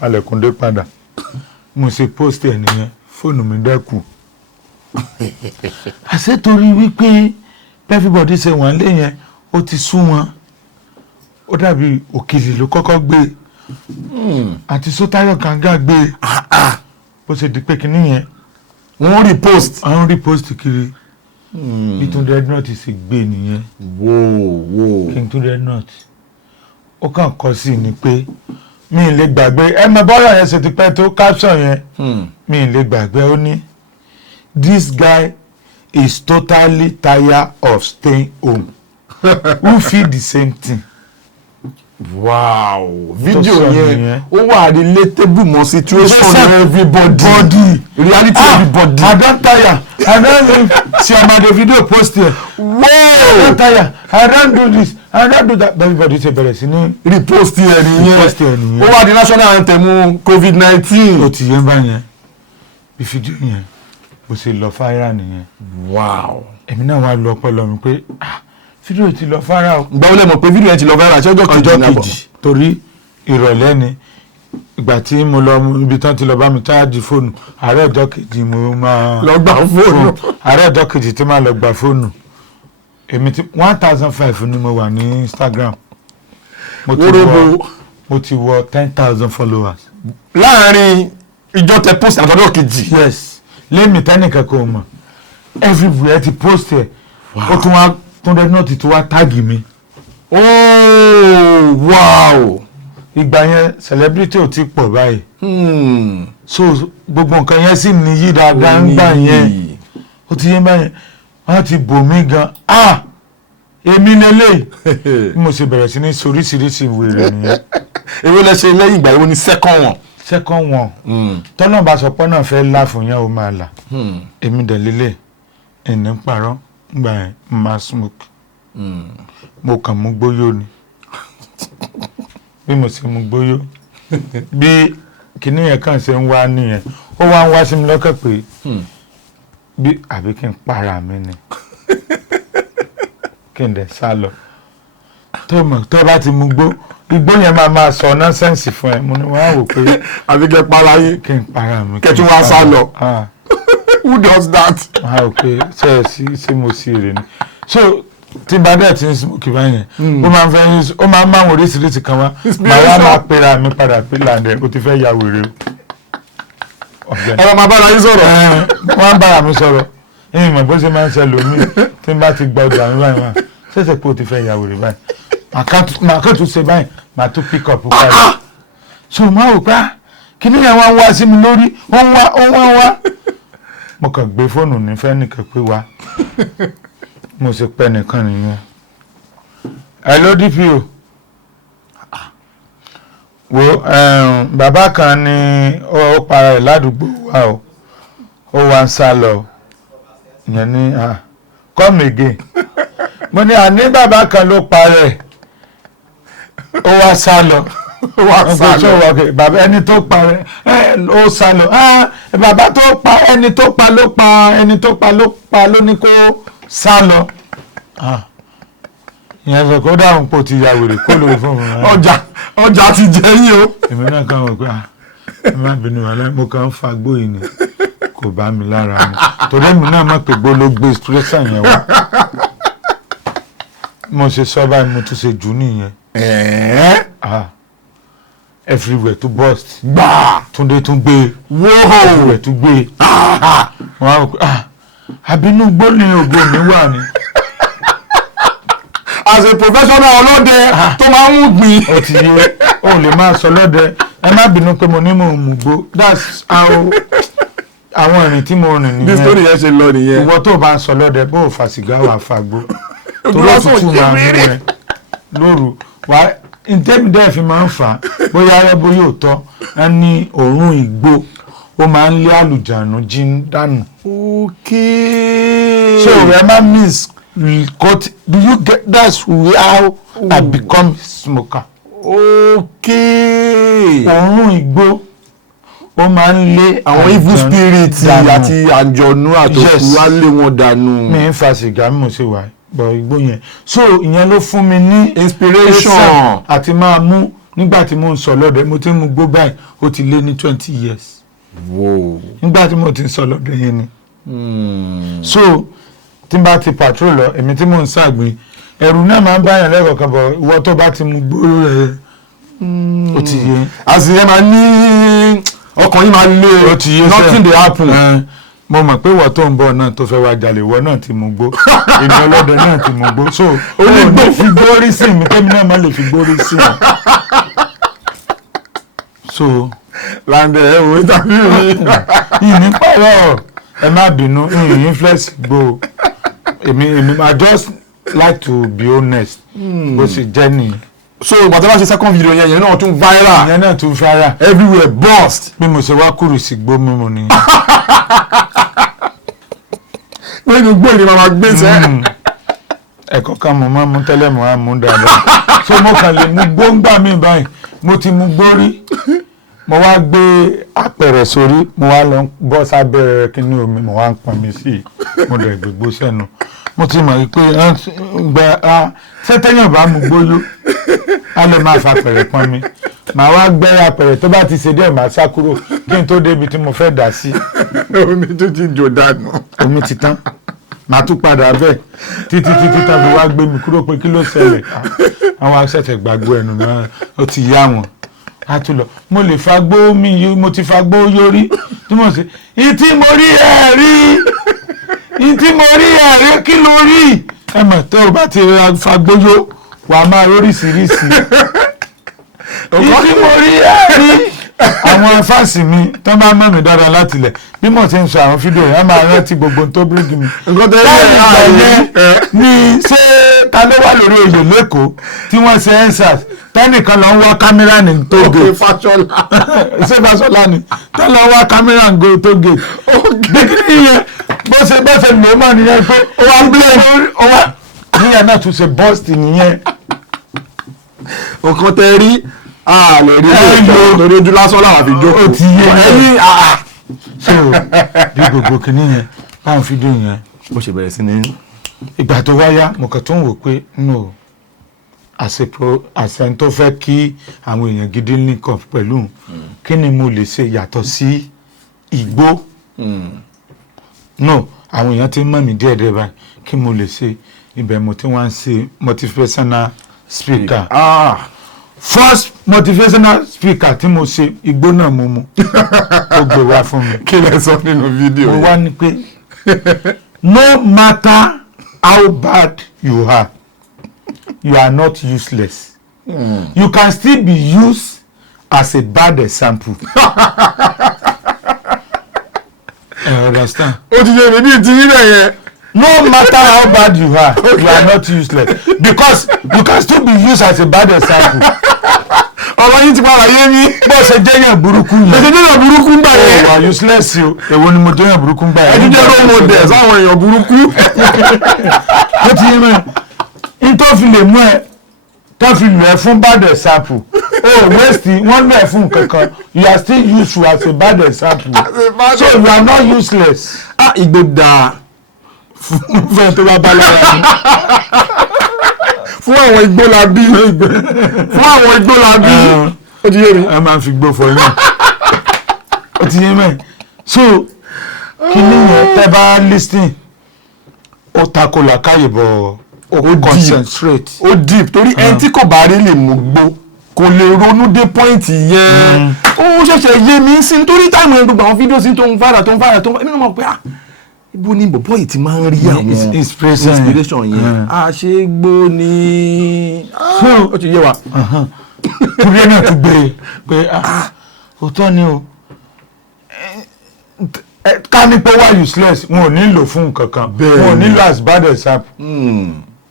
palẹ̀kùndé padà mo ṣe post ẹ̀ nìyẹn fóònù mi dẹ́kù àṣẹ torí wípé everybody ṣe wọ́n lé yẹn ó ti sú wọn ó dàbí òkìlì ló kọ́kọ́ gbé àti Sótáyọ̀ Kàǹgà gbé bó ṣe di pé kinní yẹn wọ́n repost kiri bí Túndé Ednut sì gbé nìyẹn King Túndé Ednut ó kàn kọ sí ni pé mi ì lè gbàgbé ẹ mọ bọ́lá yẹn ṣe ti pẹ́ tó caption yẹn mi ì lè gbàgbé ó ní this guy is totally tired of staying home who feel the same thing. Wow, video yẹn ó wà relatable mọ́ situation everybody reality everybody. I don tire I don Chioma Davido post here. Wow, I don tire I don do this I don do that everybody ṣe bẹ̀rẹ̀ sí ní repost yẹn nìyẹn ó wà di national anthem COVID-19. ó ti yẹn báyẹn bí fídíò yẹn bó ṣe lọ fáírà nìyẹn. Wow, èmi náà wá lọ ọpọlọ mi pé fídíò ti lọ fáírà o. gbọ́ lè mọ̀ pé fídíò yẹn ti lọ fáírà ṣé ọjọ́ kejì torí ìrọ̀lẹ́ ni ìgbà tí mo lọ ibi tán ti lọ bá mi cháàjì fóònù àárọ̀ ọjọ́ kejì mo máa lọ gbà fóònù àárọ̀ ọjọ́ kejì tí máa lọ gbà fóònù èmi ti 1,500 ni mo wà ní Instagram mo ti wọ 10,000 followers láàrin ìjọ tẹ post àtọ́jọ́ kejì. yes lémi tẹ́nìkan kò mọ̀ everywhere ti post ẹ̀ ó tún wá Túndé Ednut tó wá táàgì mi. Oh wow, ìgbà yẹn celebrity ò ti pọ̀ báyìí so gbogbo nǹkan yẹn sì níyì dáadáa ń gbà yẹn ó ti yẹn báyẹn wọ́n ti bò mí gan èmi nílé bí mo ṣe bẹ̀rẹ̀ sí ní soríṣiríṣi wèrè nìyẹn. èwo lẹ ṣe lẹ́yìn ìgbà yẹn ní second one tọ́nà bá sọ pé náà fẹ́ là fún yẹn ó máa là èmi dẹ̀ lélẹ̀ ẹ̀ní ń parọ́ ngbà yẹn máa smoke mo kàn mú gbóyó ni bí mo ṣe mú gbóyó bí kinní yẹn kàn ṣe ń wá nìyẹn ó wá ń wá sí mi lọ́kàn pé bí àbí kí n para mi ni kí n dẹ̀ sá lọ tó bá ti mú igbó yẹn máa sọ nọ́sẹ̀nsì fún ẹ mo ní wọ́n á wò pé àbí kẹ́ para yín kí n para mi kẹ́ tún wá sá lọ. Who does that? wọ́n á wò pé ṣé mo sí èrè ni so tí bá dẹ̀ ti ń smoke báyẹn ó máa ń fẹ́ yín ó máa ń máa ń oríṣiríṣi kan wá máa pera mi padà pé làǹdẹ̀ ó ti fẹ́ ya wèrè o. ọ̀rọ̀ máa bára yín sọ̀rọ̀. wọ́n á bára mi sọ̀rọ̀ ẹ̀yìn mọ̀ bó ṣe máa ń ṣe lómi tí n bá ti gba ọjà mi báyìí wá ṣẹ̀ṣẹ̀ pé ó ti fẹ́ ya wèrè báyìí màá kàn tún ṣe báyìí màá tún pick up báyìí. so máa wò pé kí ni yẹn wá ń wá sí mi lórí ó ń wá mo kàn gbé fóònù nífẹ̀ẹ́ nìkan pé wá mo ṣe pẹ́ nìkan nìyẹn. hello DPO wo bàbá kan ní ó para ẹ̀ ládùúgbò wa o ó wá ń sá lọ ìyẹn ní come again mo ní àní bàbá kan ló para ẹ̀ ó wá sá lọ bàbá ẹni tó pa ó sá lọ bàbá tó pa ẹni tó pa ló pa ẹni tó pa ló pa ló ní kó sá lọ. ìyẹn sọ kó dáhùn pò ti ya wèrè kó lórí fún mi. ọjà ti jẹ yín o. èmi náà kàn wọ pé ẹ má bínú wàhálà mo kàn ń fa gbóyè ni kò bá mi lára mi torí èmi náà má pè gbó ló gbé stressor yẹn wá. mo ṣe sọ báyìí mo tún ṣe jù nìyẹn. everywhere to burst. gbà Túndé tún gbé. everywhere tún gbé. wọ́n á rò pé àbínú gbóni ògbó mi wà ní. as a professional ọlọ́dẹ tó máa ń gbìn. ó ti yé ó lè máa sọ lọ́dẹ ẹ má bínú pé mo ní mò ń mú gbó that's how àwọn ìrìn tí mo rìn nìyẹn. bí story yẹn ṣe lọ nìyẹn. ìwọ tó bá ń sọ lọ́dẹ bó o fa sìgá wà fa gbó torí òtútù máa ń mú ẹ lóru wá ìtẹ́bídẹ́ fi máa ń fà á bóyá ẹ bóyá òótọ́ ẹ ní òórùn igbó ó máa ń lé àlùjànnú jí dànù. okay. so ẹ má miss cut do you get that's how I become smoker. okay. òórùn igbó ó máa ń lé àwọn evil spirit àti àjọ̀nú àtòkù wá lé wọn dànù. mi ń fa sìgá mo ṣe wà bọ̀ igbó yẹn so ìyẹn ló fún mi ní inspiration àti máa mú nígbà tí mo ń sọ lọ́dẹ mo ti ń mu gbó báyìí ó ti lé ní 20 years. Wow. nígbà tí mo ti ń sọ lọ́dẹ yẹn ni. So tí n bá ti patrol lọ èmi tí mò ń ṣàgbìn ẹ̀rù náà máa ń báyàn lẹ́kọ̀ọ́ kan bọ̀ ìwọ tó bá ti mu gbóró rẹ̀ ó ti yé. àṣìyẹ máa ní ọkàn yìí máa lé ó ti yé nothing dey happen. mo mọ̀ pé ìwọ tó ń bọ̀ náà tó fẹ́ wá jalè ìwọ náà ti mu gbó èmi ọlọ́dẹ náà ti mu gbó so ó lè fi gbórí sí mi kémi náà má lè fi gbórí sí mi. So Lande ẹ wo tàbí mi. ìní pàrọ̀ ẹ má bínú ìyìn flex gbó èmi I just like to be honest bó ṣe jẹ́ nìyí. So bàtà bá ṣe second video yẹn náà tún viral. ìyẹn náà tún viral everywhere burst. bí mo ṣe wá kúrò sí gbó mímu nìyẹn. nínú gbó ni màmá gbé sẹ́. ẹ̀kọ́ kan mo máa ń mú tẹ́lẹ̀ mo á mú dáadáa so mo kàn lè mú gbóngbà mi báyìí mo ti mú gbórí mo wá gbé apẹ̀rẹ̀ sórí mo wá lọ bọ́ sábẹ́ kíní omi mo wá ń pọn mi sí i mo dẹ̀ gbégbó sẹ́nu mo ti mọ̀ pé sẹ́tẹ̀yìn bá mu gbóyó á lè máa fa apẹ̀rẹ̀ pọn mi màá wá gbẹ́ apẹ̀rẹ̀ tó bá ti ṣe díẹ̀ màá sá kúrò kí n tó débi tí mo fẹ́ dà sí. omi tó ti jò dànù. omi ti tán màá tún padà bẹ́ẹ̀ títí tàbí wá gbé mi kúrò pé kí ló ṣẹlẹ̀ àwọn aṣẹ̀tẹ̀ gbàgbọ́ ẹnu náà ó ti yá wọn á tún lọ mo lè fagbó mi mo ti fagbó yórí tí mo ṣe ìtí mo rí ẹ̀ rí ìtí mo rí ẹ̀ rí kí ló rí ẹ mọ̀ tó o bá ti fagbó yó wà á máa róríṣiríṣi ìtí mo rí ẹ̀ rí àwọn fáàsì mi tó máa mọ̀ mí dára láti lẹ̀ bí mo ti ń sọ àwọn fídíò yẹn máa rántí gbogbo tó bírígì mi. nǹkan tó yẹ ní ṣé ta ló wà lórí oyè lẹ́kọ̀ọ́ tí wọ́n ṣe ensas tẹ́nìkan lọ ń wá kámẹ́rà ní tóge ṣé Fáṣọlá ni tẹ́ lọ wá kámẹ́rà ní tóge gbẹ̀gìrì yẹn bó ṣe lò ó mọ̀ nìyẹn pé ó wá ń blé ó wá níyẹn náà tún ṣe bọ́ọ̀sì nìyẹn. nǹkan tẹ rí lè rí lórí ojú lásán làwọn fi jókòó. ó ti yé ẹni so bí gbogbo kìíní yẹn báwọn fídíò yẹn bó ṣe bẹ̀rẹ̀ sí ní. ìgbà tó wáyá mo kàn tó ń wò pé no àṣẹ tó fẹ́ kí àwọn èèyàn gidi nìkan pẹ̀lú kí ni mo lè ṣe yàtọ̀ sí igbó no àwọn èèyàn ti mọ̀ mí díẹ̀díẹ̀ báyìí kí mo lè ṣe ibẹ̀ mo ti wá ń ṣe motivational speaker. First motivational speaker tí mo ṣe igbó náà mo mu ó gbé wá fún mi. kí lẹ sọ nínú fídíò yẹn. mo wá ní pé no matter how bad you are not useless. You can still be used as a bad example. I understand. ó ti yẹ mi bí ti yín náà yẹn. No matter how bad you are not useless because you can still be used as a bad example. ọ̀rọ̀ yìí ti padà yé mi. bó ṣe jẹ́yàn burúkú yẹn. bó ṣe jẹ́yàn burúkú ń gbà yẹn. wà useless o èwo ni mo jẹ́yàn burúkú ń gbà yẹn. ẹni jẹ́ role model sáwọn èèyàn burúkú. ó ti yé mi n tó fi lè mú ẹ tó fi lò ẹ fún bad example waste wọ́n lò ẹ fún kankan you are still useful as a bad example so you are not useless. ìgbò dáa fún ẹ tó bá bá lára mi. fún àwọn igbó la bí fún àwọn igbó la bí ó ti yé mi. ẹ máa fi gbó fọ yín ó ti yé mi so kíní yẹn tẹ́ bá listing ó takò làkàyè bọ̀ ó concentrate. ó deep torí ẹni tí kò bá rí lè mú gbó kò lè ronú dé point yẹn ó ṣẹ̀ṣẹ̀ yé mi sí nítorí táìmù yẹn gbogbo àwọn fídíò sí tó ń fara nínú mọ̀ pé ibo ni bọ̀bọ̀ yìí ti máa ń rí àwọn inspiration yẹn àṣegbó ni ó ti yé wa. kúrẹ́ náà ti gbé pé òótọ́ ni o ká ní pé wá useless wọn ò ní lò fún nǹkan kan wọn ò ní lò as bad example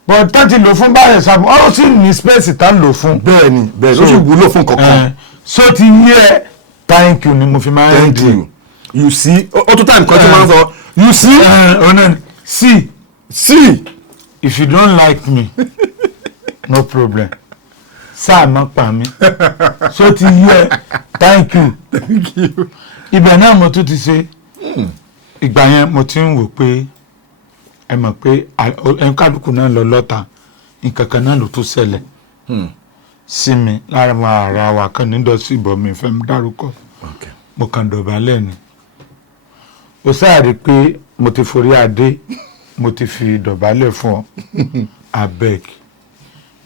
but tó ti lò fún bad example ó sì ní space tá lò fún. bẹ́ẹ̀ni ó sì wúlò fún kankan. so ti yẹ thank you ni mo fi máa ń thank you you see ó tó time kan tí máa ń sọ. You see, see, if you don't like me, no problem. Sáà má pa mí. So ti yẹ, thank you. Ibẹ̀ náà mo tún ti ṣe. Ìgbà yẹn mo ti ń wò pé ẹ mọ̀ pé ẹnkálukú náà lọ lọ́ta nǹkan kan náà ló tún ṣẹlẹ̀. sí mi lára ara wa kan nídọ̀sí ìbọn mi fẹ́ mi dárúkọ mo kàn dọ̀bálẹ̀ ni ó sáàrí pé mo ti forí adé mo ti fi dọ̀bálẹ̀ fún ọ abeg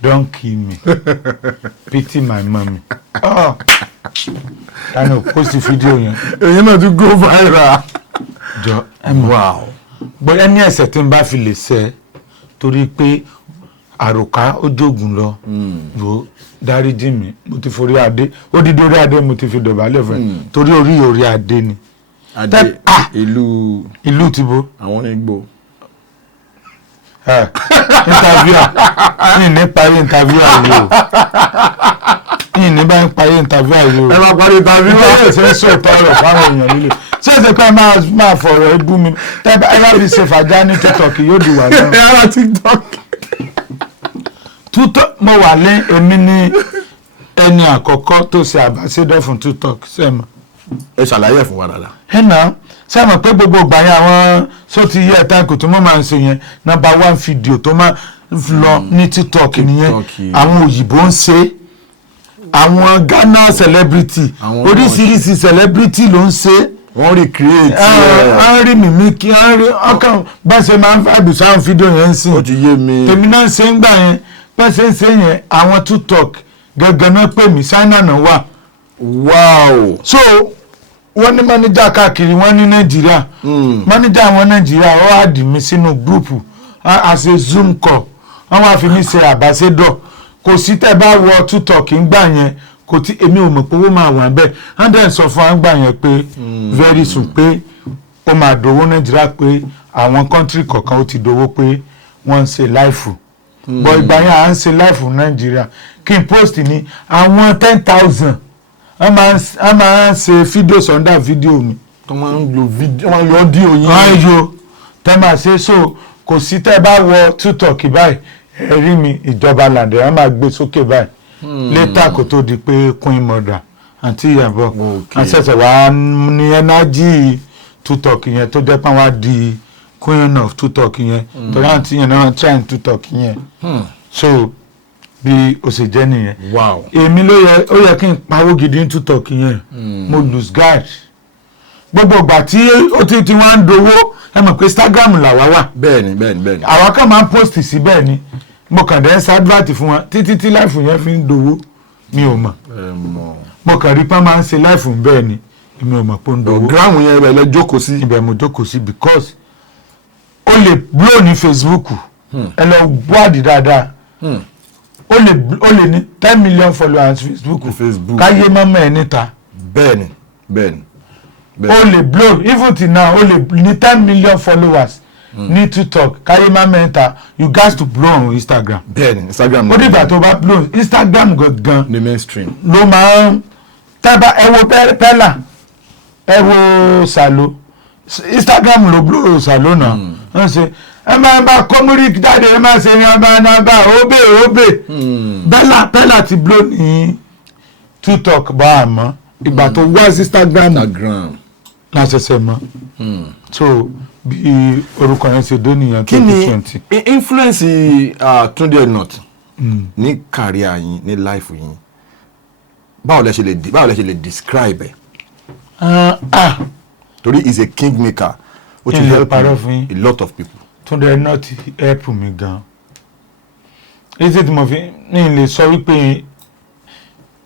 don't kill me pity my mommy tani kó sí fídíò yẹn èyí náà tún go viral jọ wow gbọ́ ẹni ẹ̀ṣẹ̀ tí n bá fi lè ṣẹ̀ torí pé àròká ó jogun lọ yóò dáríjì mi mo ti forí adé ó dídí orí adé mo ti fi dọ̀bálẹ̀ fún torí orí adé ni adé ìlú tìbó àwọn Ìgbò interview ní ní parí interview ayé o ní ní bá ń parí interview ayé o ẹ máa parí interview ayé ṣe ń sọ ìtọ́rọ̀ fáwọn èèyàn líle ṣé ṣe pé máa fọ̀rọ̀ ibú mi tẹ́bà ẹ bá fi ṣe fàájà ní TikTok yóò di wà náà. ẹ ara TikTok. mo wà lé èmi ní ẹni àkọ́kọ́ tó ṣe àbáṣẹ́dọ̀ fún TikTok sẹ́mọ̀. ẹ ṣàlàyé ẹ̀ fún wa dáadáa. ẹ náà sẹ́mọ̀ pé gbogbo ìgbà yẹn àwọn sọ́ọ̀tì yẹ ẹ̀ta kò tó mọ́ máa ń ṣe yẹn #1 fídíò tó máa lọ ní TikTok nìyẹn àwọn òyìnbó ń ṣe àwọn Ghana celebrity oríṣiríṣi celebrity ló ń ṣe wọ́n recreate wọ́n rí mímí kí wọ́n rí ọkàn bá ṣe máa ń fàbí sáwọn fídíò yẹn ń sìn ó ti yé mi tèmi náà ṣe ń gbà yẹn bá ṣe ń ṣe yẹn àwọn TikTok gẹ́gẹ́ náà pè mí China náà wà. wow so wọ́n ní manager káàkiri wọ́n ní Nàìjíríà manager àwọn Nàìjíríà ó wá dì mí sínú gúrùpù àṣẹ Zoom call wọ́n wá fi mí ṣe àbáṣẹ́dọ̀ kò sí tẹ́ bá wọ TikTok ń gbà yẹn kò tí èmi ò mọ̀ pé owó máa wà bẹ́ẹ̀ andẹ́ sọ fún wa ń gbà yẹn pé very soon pé ó máa dowó Nàìjíríà pé àwọn kọ́ńtírì kọ̀ọ̀kan ó ti dowó pé wọ́n ń ṣe láìfù bọ̀ ìgbà yẹn à ń ṣe láìfù Nàìjíríà kí n post ní àwọn 10,000 wọ́n máa ń ṣe fídíò sọ́ndà fídíò mi. tó máa ń lo fídíò wọ́n máa ń lo ọ́díò yín. wọ́n yọ tẹ́ máa ṣe so kò sí tẹ́ bá wọ TikTok báyìí ẹ̀rí mi Ijoba Lande wọ́n máa gbé sókè báyìí létà kò tó di pé Queen Mother àti Ìyàbọ̀ wọ́n ṣẹ̀ṣẹ̀ wá ní ẹnájì TikTok yẹn tó jẹ́ pé wọ́n á di Queen of TikTok yẹn torí àǹtí yẹn náà try TikTok yẹn so bí o ṣe jẹ́ nìyẹn èmi ó yẹ kí n pawó gidi ní TikTok yẹn mo lose guard gbogbo ìgbà tí ó ti wá ń dowó ẹ mọ̀ pé Instagram làwa wà bẹ́ẹ̀ni àwa kan máa ń post síbẹ̀ ni mo kàn dé advert fún wọn títí tí láìfù yẹn fi ń dowó mi ò mọ̀ mo kàn rí pé máa ń ṣe láìfù bẹ́ẹ̀ ni mi ò mọ̀ pé ó ń dowó. gíráàmù yẹn ibẹ̀ lẹ jókòó sí. ibẹ̀ mo jókòó sí because ó lè blow ní Facebook ẹ lọ wádìí dáadáa ó lè ní 10 million followers Facebook káyé mọ́mọ́ ẹ̀ níta. bẹ́ẹ̀ni ó lè blow even till now ó lè ní 10 million followers ní TikTok káyé mọ́mọ́ ẹ̀ níta you gats to blow on Instagram. bẹ́ẹ̀ni Instagram ó dìgbà tó bá blow Instagram gangan ní mainstream ló máa ń tábà ẹ wo pẹ́lá ẹ wo Salo Instagram ló blow Salo náà wọ́n ṣe ẹ máa bá kọ́múrí jáde ẹ máa ṣe ní ọba náà bá óbè bẹ́là ti blow ní TikTok bá a mọ́ ìgbà tó wá sí Instagram la ṣẹ̀ṣẹ̀ mọ́ so bí orúkọ yẹn ṣe dé nìyẹn 2020. kí ni influence Túndé Ednut ní career yín ní life yín báwo lẹ ṣe lè describe ẹ. torí is a kingmaker ó ti help a lot of people. Túndé Ednut help mi gan èsì tí mo fi ní lè sọ wípé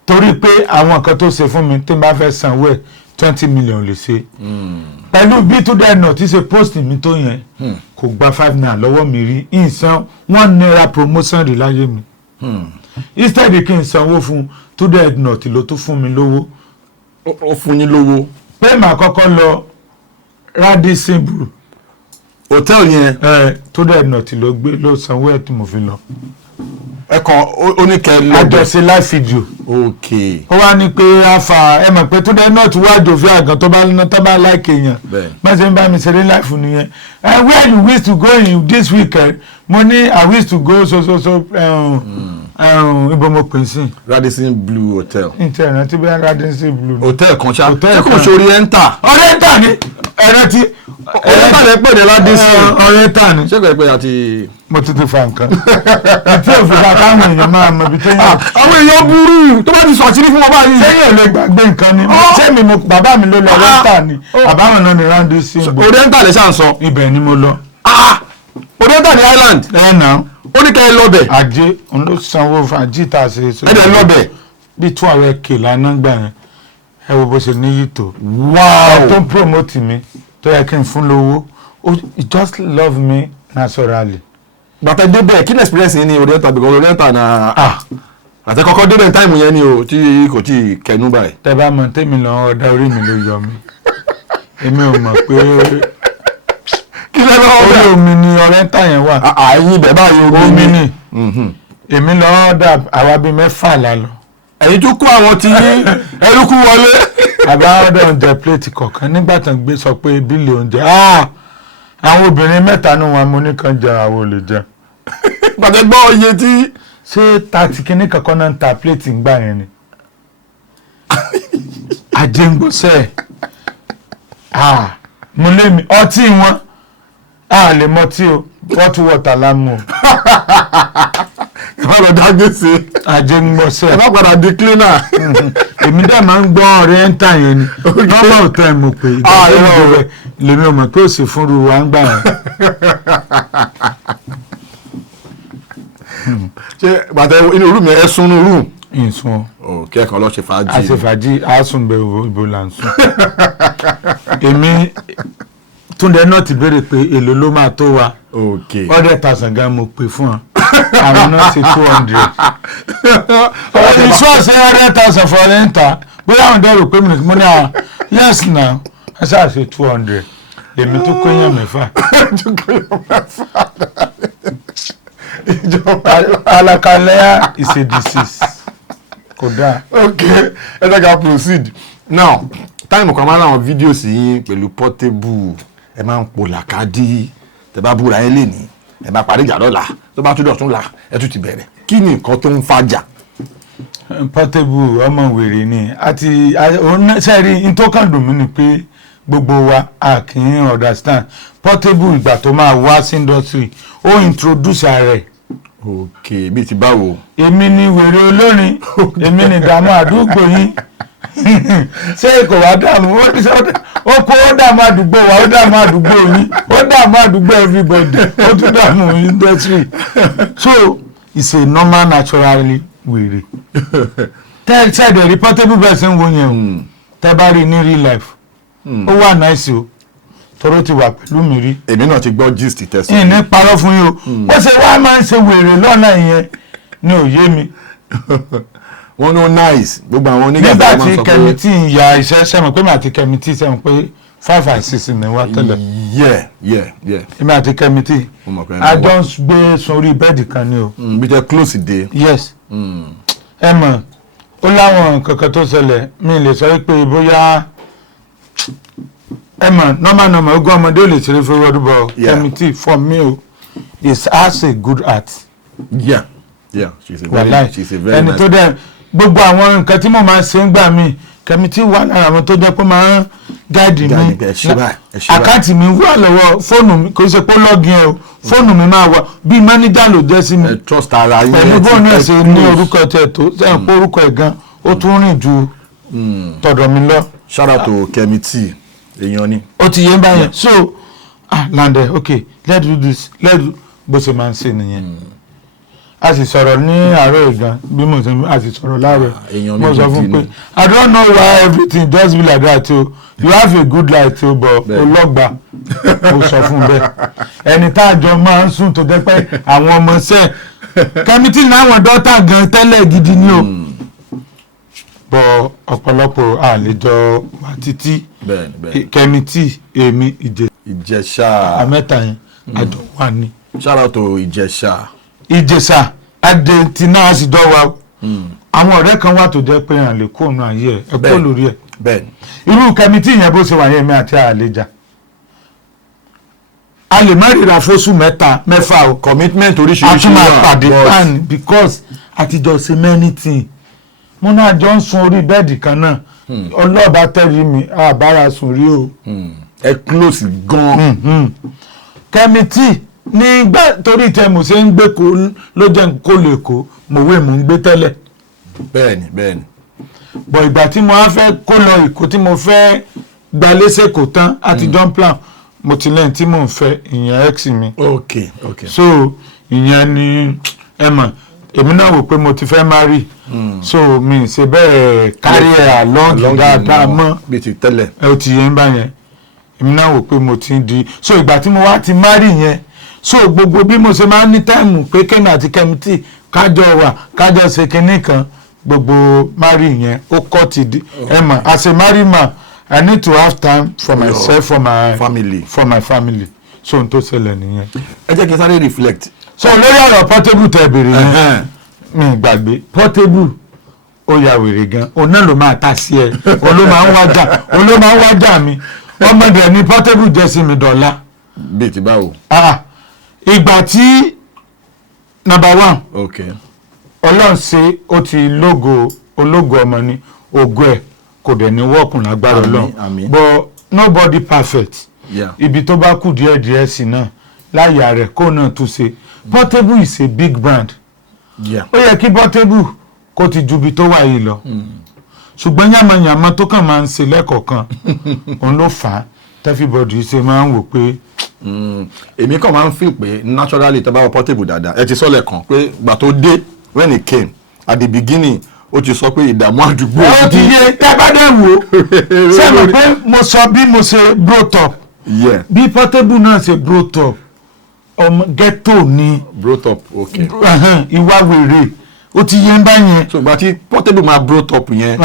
torí pé àwọn nǹkan tó ṣe fún mi tí n bá fẹ́ sanwó ẹ̀ 20 million lè ṣe pẹ̀lú bí Túndé Ednut ti ṣe post mi tó yẹn kò gba 5 naira lọ́wọ́ mi rí ìsan 1 naira promotion rí láyé mi instead kí n sanwó fún Túndé Ednut ló tún fún mi lówó. ó fún yín lówó. pé màá kọ́kọ́ lọ Radisson Blu hòtẹ́ẹ̀lì yẹn. Túndé Ednut ló gbé ló sanwó ẹ̀ tí mo fi lọ. ẹ kàn ó ní kẹ́ lọ. àjọṣe live video. ok. ó wá ní pé afa ẹ mọ̀ pé Túndé Ednut wá jòfin àgàn tó bá láìkè èèyàn. má ṣe ń bá mi ṣeré live nìyẹn. where you wish to go in this weekend mo ní I wish to go so ibo mo pè sí. Radisson Blu hotel. ǹtẹ̀ ìrántí bí Radisson Blu. hotel kan ṣá ṣé kò ṣe oriental. oriental ni ẹ̀rọ ti oriental lẹ pè ní ládé sí oriental ni ṣé kò pé àti. mo ti fa nǹkan tí o fi fa káwọn èèyàn máa mọ ibi téèyàn. àwọn èèyàn burú tó bá ti sọ àṣírí fún wọn báyìí. sẹ́yìn ò lè gbàgbé nǹkan ni ṣé mi mo bàbá mi ló lọ oriental ni àbáwọn náà ni round sí ibò. oriental lè ṣàn sọ. ibẹ̀ ni mo lọ. oriental ní island. náà ó ní kẹ́ ẹ lọ́bẹ̀. ajé òun ló sanwó fún àjíǹta ṣe. ẹ̀dẹ̀ lọ́bẹ̀. bí 200k lánàá gbà yẹn ẹ wo bó ṣe níyì tó. wow. tó ń promote mi tó yẹ kí n fún lówó he just love me naturally. bàtà débẹ̀ kí ni experience yẹn ní oriental because oriental na àti kọ́kọ́ débẹ̀ táìmù yẹn ni o tí kò tí ì kẹnu báyìí. tẹ bá mọ tèmi lọ ọ̀dà orí mi ló yọ mí èmi ò mọ̀ pé kí lẹ́ lọ́wọ́ bẹ́ẹ̀. orí omi ni oriental yẹn wà. ẹ̀yin bẹ̀ báyìí omi ni èmi lọ ọ̀dà àwa bíi mẹ́fà lálọ́. ẹ̀yin tún kó àwọn tí ẹrúkú wọlé. àbá ọ̀dọ̀ oúnjẹ pléètì kọ̀ọ̀kan nígbà tán gbé sọ pé bílì oúnjẹ àwọn obìnrin mẹ́ta ní wọn mo ní kan jẹ àwọn olè jẹ. pàtẹ gbọ́ iye tí. ṣé tààtì kínní kankan náà ń ta pléètì ń gbà yẹn ni. àjẹngbọ́sẹ̀ mo lé mi ọtí wọn lè mọtí o wọ́tú wọ́tà lámú o. ìwọ́n lọ dá gbèsè. àjẹngbọ́sẹ̀. ẹ bá padà di cleaner. èmi dẹ́ máa ń gbọ́ oriental yẹn ni normal hotel mo pè ìgbàlódé rẹ̀ lèmi ò mọ̀ pé ó sì fúnru wa ń gbà yẹn. ṣé bàtà inú rúùmù ẹ sún inú rúùmù. ìsun kẹ́kọ̀ọ́ lọ ṣe fàájì. àṣefàájì àásùn bẹ ibo là ń sùn. èmi Túndé náà ti béèrè pé èlò ló máa tó wa 100,000 gan mo pè fún ọ àwọn náà ṣe 200. ìṣọ́ọ̀ṣì 100,000 for renta bóyá àwọn dẹ́rù pé mo ní àwọn yes now ẹ ṣáà ṣe 200 èmi tó kó èèyàn mẹ́fà. alakalẹ́yà is a disease kò dáa. ẹ jẹ́ ká proceed now táìmù kan máa ń láwọn fídíò sí yín pẹ̀lú portable ẹ máa ń po làkàdí tẹ bá búra ẹ lè ní ẹ bá parí ìjà lọ́la tó bá tún dọ̀tún la ẹ tún ti bẹ̀rẹ̀ kí ni nǹkan tó ń fàjà. portable ọmọ wèrè ni àti sẹ́ẹ̀rí ntọ́kàn dùn mí ni pé gbogbo wa a kì í understand portable ìgbà tó máa wá sí industry ó introduce ààrẹ. ok bí ti báwo. èmi ni wèrè olórin èmi ni ìdààmú àdúgbò yín ṣé kò wá dààmú ó kó ó dààmú àdúgbò wa ó dààmú àdúgbò yín ó dààmú àdúgbò everybody ó tún dààmú industry so it's a normal naturally wèrè. tẹ́ẹ̀dẹ̀ rí portable person wo yẹn o tẹ́ bá rí ní real life ó wà nice o tọ́rọ ti wà pẹ̀lú mi rí. èmi náà ti gbọ́ gist tẹ̀sán. ìní parọ́ fún yín o bó ṣe wá máa ń ṣe wèrè lọ́nà yẹn ni ò yé mi. wọ́n ní ó nice gbogbo àwọn onígbà nígbà tí kẹ́mítì ń ya iṣẹ́ sẹ́mi pé mi àti kẹ́mítì sẹ́mi pé 5 and 6 ni wá tẹ́lẹ̀. yeah. èmi àti kẹ́mítì àjọ ń gbé sórí bẹ́ẹ̀dì kan ni o. bí tẹ close dé. yes ẹ mọ̀ ó láwọn kankan tó ṣẹlẹ̀ mi lè sọ pé bóyá ẹ mọ̀ normal ogún ọmọdé ò lè ṣeré fún ọdún bọ̀ kẹ́mítì for me o is has a good heart. yeah she's a very ẹni tó dẹ gbogbo àwọn nǹkan tí mo máa ń ṣe ń gbà mí kẹ́mítì wà lára àwọn tó jẹ́ pé máa ń gáàdì mi àkáǹtì mi wà lọ́wọ́ fóònù mi kò ṣe pé lọ́gìn ẹ̀ o fóònù mi máa wà bíi máníjà ló jẹ́ sí mi pẹ̀lú bóun náà ṣe ní orúkọ tẹ̀ tó sẹ́yìn pé orúkọ ẹ̀ gan ó tún rìn ju tọ̀dọ̀ mi lọ. shout out to kẹ́mítì èèyàn ni. ó ti yé báyẹn so Lande okay let's do this bó ṣe máa ń ṣe nìyẹn. A sì sọ̀rọ̀ ní àárọ̀ ìgan bí mo ṣe a sì sọ̀rọ̀ láàárọ̀ mo sọ fún pé I don't know why everything just be like that o you have a good life o but olọ́gba mo sọ fún bẹ́ẹ̀ ẹni tá a jọ máa ń sùn tó jẹ́ pé àwọn ọmọ ṣẹ́ kẹ́mítì ní àwọn dọ́tà gan tẹ́lẹ̀ gidi ni o bọ ọ̀pọ̀lọpọ̀ àlejò wa títí kẹ́mítì èmi Ìjẹ̀ṣà àmẹ́ta yẹn àjọ wà ní. shout out to Ìjẹ̀ṣà. Ìjẹ̀ṣà adẹ̀tì náà sì dọ́wà àwọn ọ̀rẹ́ kan wà tó jẹ́ pé à lè kóònù ayé ẹ̀ kó lórí ẹ̀ irú kẹ́mítì yẹn bó ṣe wà yẹn mi àti àlejà a lè má ríra fóṣù mẹ́fà o commitment oríṣiríṣi a tún máa pàdé plan because àtijọ́ ṣe many things mo náà jọ ń sun orí bẹ́ẹ̀dì kan náà ọlọ́ọ̀bá tẹ̀rí mi àbára sùn rí o ẹ close gan. kẹ́mítì nígbà torí tẹ mo ṣe ń gbé kó ló jẹ́ kó lè kó mòwe mò ń gbé tẹ́lẹ̀. bẹ́ẹ̀ni. bọ̀ ìgbà tí mo á fẹ́ kó lọ Èkó tí mo fẹ́ gba léṣe kò tán àti john plan mo ti lẹ́yìn tí mò ń fẹ́ ìyẹn x mi. ok. so ìyẹn ni ẹ mọ̀ èmi náà wò pé mo ti fẹ́ marry so mi ṣe bẹ́ẹ̀ carry along dáadáa mọ́ bí ti tẹ́lẹ̀. ẹ ò ti yẹn bá yẹn èmi náà wò pé mo ti ń di so ìgbà tí mo wá ti marry yẹn so gbogbo bí mo ṣe máa ń ní táìmù pé kẹ́mi àti kẹ́mítì kájọ wà kájọ ṣe kinní kan gbogbo marry yẹn ó kọ́ ti di ẹ mọ̀ as a married man I need to have time for myself for my family so n tó ṣẹlẹ̀ nìyẹn. ẹ jẹ́ kí n sáré reflect. so lórí ọ̀rọ̀ Portable tẹ bèrè yẹn mi gbàgbé Portable ó ya wèrè gan òun náà ló máa ta sí ẹ òun ló máa ń wájà mi ọmọdé ní Portable jẹ́ sí mi dọ́là. bíi ti báwo. ìgbà tí number one okay. Ọlọ́run ṣe ó ti ológo ọmọ ní ògo ẹ̀ kò dẹ̀ ní wọ́ọ̀kùn lágbára Ọlọ́run but nobody perfect. ibi tó bá kù díẹ̀ sí náà láyà rẹ̀ kó náà tún ṣe Portable is a big brand. ó yẹ kí Portable kó ti ju ibi tó wà yìí lọ ṣùgbọ́n yàmàyàmà tó kàn máa ń ṣe lẹ́kọ̀ọ̀kan òun ló fà á everybody ṣe máa ń wò pé. èmi kàn máa ń feel pé naturally tó bá wọ Portable dáadáa ẹ ti sọ lẹ́ẹ̀kan pé gbà tó dé when it came at the beginning ó ti sọ pé ìdààmú àdúgbò. ó ti yé tábàdé wò ṣé mo pé mo sọ bí mo ṣe brought up bí Portable náà ṣe brought up ọmọ ghetto ni brought up okay. ìwà wèrè ó ti yé ń bá yẹn. so ìgbà tí Portable máa brought up yẹn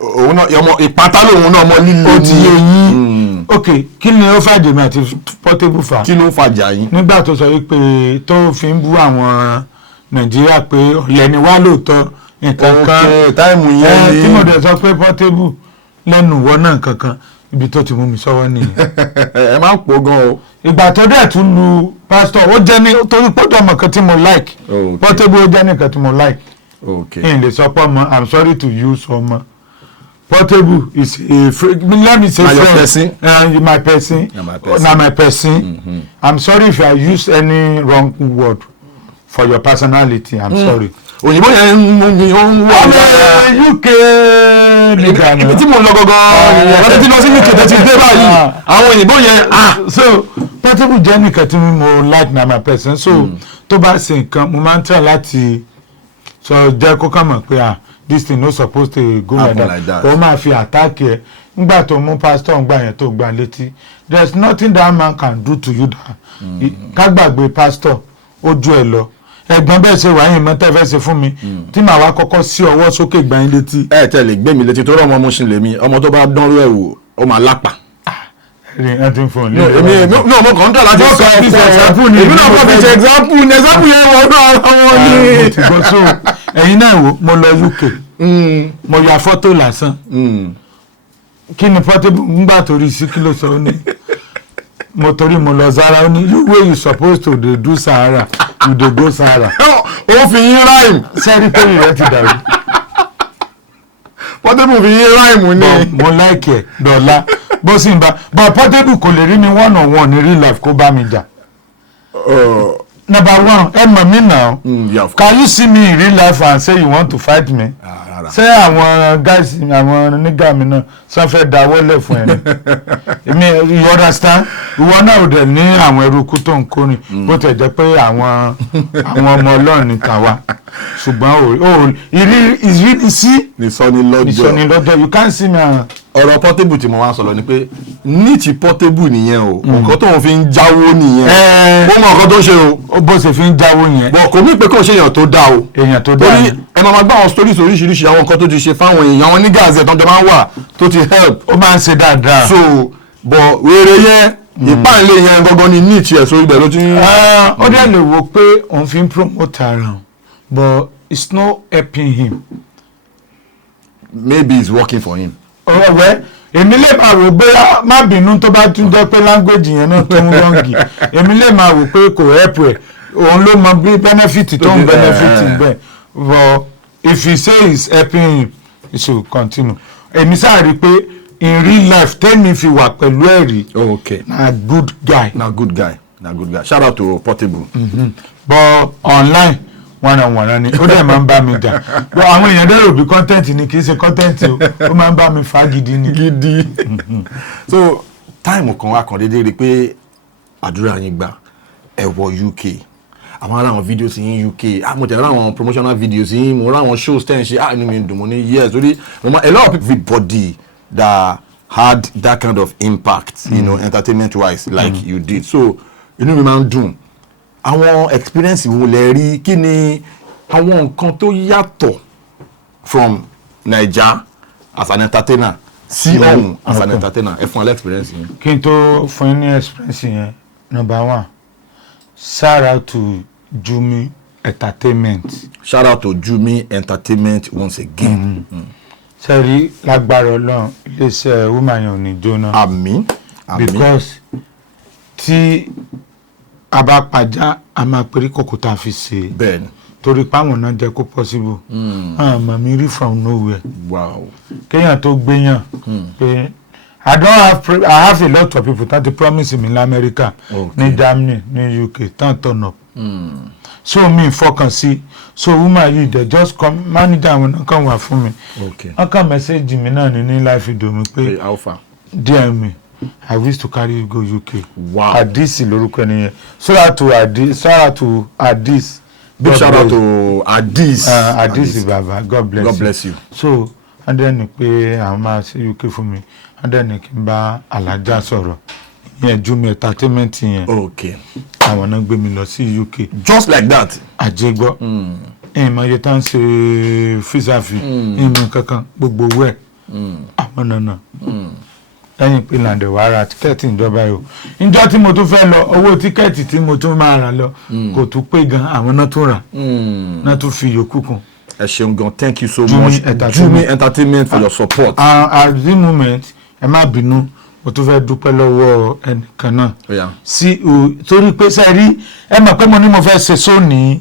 òun náà ọmọ ìpátá lòun náà ọmọ líle. ó ti yé yín ok kí ni ó fẹ́ dèmi àti Portable fà. kí ló ń fàjà yín. nígbà tó sọ wípé tó fi ń bú àwọn Nàìjíríà pé ọ̀lẹ́ni wá lóòótọ́ nǹkan kan táìmù yẹn ni tí mo dẹ̀ sọ pé Portable lẹ́nu ìwọ náà kankan ibi tó ti mú mi sọ́wọ́ nìyẹn. ẹ máa ń pò gan o. ìgbà tó dẹ̀ tún lu pásítọ̀ ó jẹ́ ní torí pọ́tọ́ ọmọ kan tí mo like Portable ó jẹ́ nìkan tí mo like n lè sọ pé ọmọ I'm sorry to use ọmọ Portable is a let me say friend my person na my person I'm sorry if I use any wrong word for your personality I'm sorry. òyìnbó yẹn ń wọ UK nìkan ibi tí mo lọ gangan wọ́n ti lọ sí UK tó ti dé báyìí àwọn òyìnbó yẹn so Portable jẹ́ nìkan tí mo like na my person so tó bá ṣe nǹkan mo máa ń try láti sọ jẹ́ kó kàn mọ̀ pé this thing no supposed to go like that ó máa fi attack ẹ nígbà tó mú pastor ń gbà yẹn tó gbà létí there is nothing that man can do to you that ká gbàgbé pastor ó ju ẹ lọ ẹ̀gbọ́n bẹ́ẹ̀ ṣe wáyé mọ́tẹ́ fẹ́ ṣe fún mi tí màá wá kọ́kọ́ sí ọwọ́ sókè gbà yín létí. ẹ tẹ lè gbé mi létí tó rọ ọmọ Mushin lèmi ọmọ tó bá dánrú ẹ wò ó máa lápá. ẹ ti ń fún un. èmi náà mo kàn ń tà láti sọ ọ̀pọ̀ èmi náà mo fi ṣe example yẹn wọ́n náà wọn ní. mo ti gbọ́ so ẹ̀yin náà wò mo lọ UK mo ya fọ́tò lásán kí ni Portable ńgbà torí sí kí ló sọ ó ní mo torí mo lọ Zara ó ní you wey you suppose to dey do Sahara you dey go Sahara. ó fi yín ráìmù. sẹ́rí pé ìrẹ́ ti dàrú. Portable fi yín ráìmù ni. mo like ẹ̀ dọ̀la bó sì ń bá but Portable kò lè rí mi one on one ní real life kó bá mi jà. Number one ẹ mọ̀ mí now can you see me in real life and say you want to fight me. ṣé àwọn guys àwọn nígà mi náà sọ fẹ́ dáwọ́lẹ̀ fún ẹ èmi you understand ìwọ náà ò dẹ̀ ní àwọn eruku tó ń kórìn bó tẹ̀ jẹ́ pé àwọn ọmọ Ọlọ́run ní tàwa ṣùgbọ́n ìrírí sí ìsọnilọ́jọ́ you can't see me. ọ̀rọ̀ Portable tí mo wá sọ̀rọ̀ ni pé ní ti Portable nìyẹn o nǹkan tó ń fi ń jáwó nìyẹn ó mọ nǹkan tó ń ṣe o bó ṣe fi ń jáwó yẹn. bọ̀ kò ní pé kò ṣe èèyàn tó dá o èèyàn tó dá torí ẹ máa gbọ́ àwọn stories oríṣiríṣi àwọn nǹkan tó ti ṣe fáwọn èèyàn àwọn ní gazette tó ń jọ máa ń wà tó ti help ó máa ń ṣe dáadáa. so bọ̀ wèrè yẹn ìpáǹlẹ̀ yẹn gangan ni ní ìtì ẹ̀ sórí ibẹ̀ ló ti ń. ó dẹ̀ lè wo pé òun fi ń promote ara but it's not helping him. maybe it's working for him. ọ̀wẹ́ èmi lè máa wò pé má bínú tó bá tún jẹ́ pé language yẹn náà tó ń rọ́ǹgì èmi lè máa wò pé kò help ẹ̀ òun ló mọ bí benefit tó ń benefit bẹ́ẹ̀ but if he say he's helping him he should continue. èmi sáà rí i pé in real life tẹ́mi fi wà pẹ̀lú ẹ̀rí okay na good guy. Shout out to Portable. But online wọ̀nà ni ó dẹ̀ máa ń bá mi jà but àwọn èèyàn dẹ́rò bí content ni kì í ṣe content o ó máa ń bá mi fà gidi ni. So time kan wá kan déédéé rí pé àdúrà yín gbà ẹ wọ UK àwọn ará àwọn videos yín UK mo tẹ̀lé àwọn promotional videos yín mo rá àwọn shows tẹ́ ń ṣe inú mi dùn mo ní yes torí a lot of everybody that had that kind of impact you know entertainment wise like you did so inú mi máa ń dùn àwọn experience wo lẹ rí kí ni àwọn nǹkan tó yàtọ̀ from Naija as an entertainer sí ọ̀hún as an entertainer ẹ fún alẹ́ experience yẹn. kí n tó fún yín ní experience yẹn number one shout out to Jumi Entertainment. Shout out to Jumi Entertainment once again. sẹ́rí lágbára Ọlọ́run iléeṣẹ́ woman yẹn ò ní jóná. àmín. because tí a bá pàjá a máa perí kòkó tá a fi ṣe. bẹ́ẹ̀ni. torí páwọn náà jẹ́ kó possible. àmọ́ mi rí from nowhere. wow. kéèyàn tó gbéyàn. pé I have a lot of people that promise me in America, ní Germany, ní UK, turn up. So me fọkàn sí. So woman yìí dey just come manager àwọn náà kàn wá fún mi. Wọ́n kàn message mi náà ní live video mi pé DM me. I wish to carry you go UK. Wow. Adis lórúkọ ẹnìyẹn. Shout out to Adis. Big shout out to Adis. Adis Baba. God bless you. So and then pé àwọn máa ṣe UK fún mi. And then kí n bá alájà sọ̀rọ̀. Ìyẹn Jumi Entertainment yẹn. Okay. Àwọn náà gbé mi lọ sí UK. Just like that. Àjẹgbọ́. Ìmọ̀ iye tá ń ṣe físàfì. Ìmọ̀ kankan gbogbo wẹ̀. Àwọn nànà. Lẹ́yìn pé làǹdẹ̀ wàá ra tíkẹ́ẹ̀tì ìjọba yìí o níjọ́ tí mo tún fẹ́ lọ owó tíkẹ́ẹ̀tì tí mo tún máa rà lọ kò tún pé gan àwọn náà tún rà náà tún fi yòókù kún. ẹ ṣeun gan thank you so much Jumi Entertainment for your support. At the moment ẹ má bínú mo tún fẹ́ dúpẹ́ lọ́wọ́ ẹnìkan náà sí torí pé sẹ́rí ẹ mọ̀ pé mo ní mo fẹ́ ṣe sóòní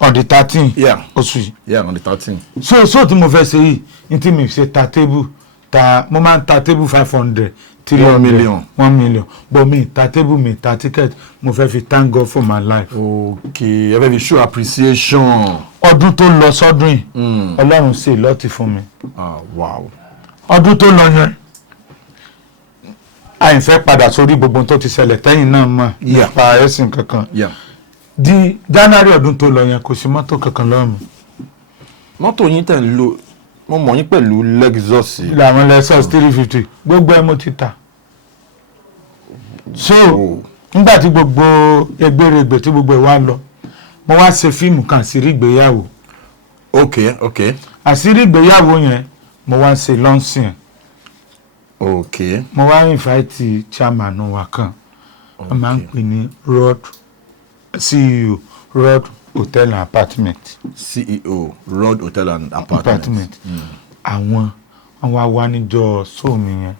on the 13 oṣù yìí. Yeah, on the 13. so tí mo fẹ́ ṣe yìí ní tí mi ṣe ta table mo máa ń ta table 500 300 1 million but me ta table me ta ticket mo fẹ́ fi thank God for my life. Okay ẹ fẹ́ fi show appreciation. ọdún tó lọ sọ́dún yìí Ọlọ́run ṣe lọ́tì fún mi. Wow. ọdún tó lọ yẹn àìfẹ́ padà sórí gbogbo tó ti ṣẹlẹ̀ tẹ́yìn náà mọ̀ nípa ẹ̀sìn kankan. di January ọdún tó lọ yẹn kò sí mọ́tò kankan lọ́rùn. mọ́tò yín tẹ̀ ń lò mo mọ̀ yín pẹ̀lú Lexus. làwọn Lexus 350 gbogbo ẹ̀ mo ti ta. so nígbà tí gbogbo ẹgbẹ́rẹ́gbẹ́ tí gbogbo ẹ̀ wá lọ mo wá ṣe fíìmù kan àṣírí ìgbéyàwó. okay. àṣírí ìgbéyàwó yẹn mo wá ṣe lọ́nsìn. okay. mo wá invite chairman wa kan wọ́n máa ń pè ní CEO Road Hotel and Apartment. CEO Road Hotel and Apartment. àwọn wá wá níjọ́ sóòmì yẹn.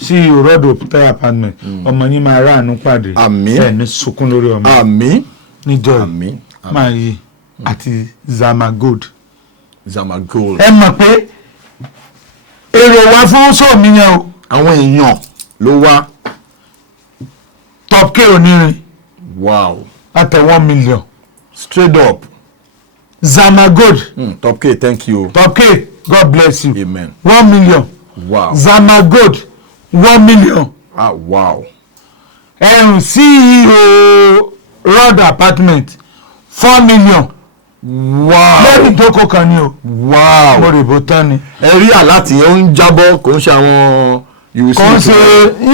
CEO Road Hotel Apartment ọmọ yín máa ráàánú pàdé. àmín. ẹ ní sunkún lórí ọmọ. àmín. níjọ́ yìí máa yí àti Zamagold. Zamagold. ẹ mọ̀ pé èrò wá fún sóòmì yẹn o. àwọn èèyàn ló wá. Top K onírin. Wow. At 1 million. Straight up. Zamagold. Top K, thank you. Top K, God bless you. Amen. 1 million. Wow. Zamagold, 1 million. Wow. CEO Road Apartment, 4 million. Wow. Lẹ́yìn tó kọ́ kan ni o. Wow. Mo rè bó tán ni. Ẹ rí àláti yẹn ó ń jábọ́ kò ń ṣe àwọn. Kò ń ṣe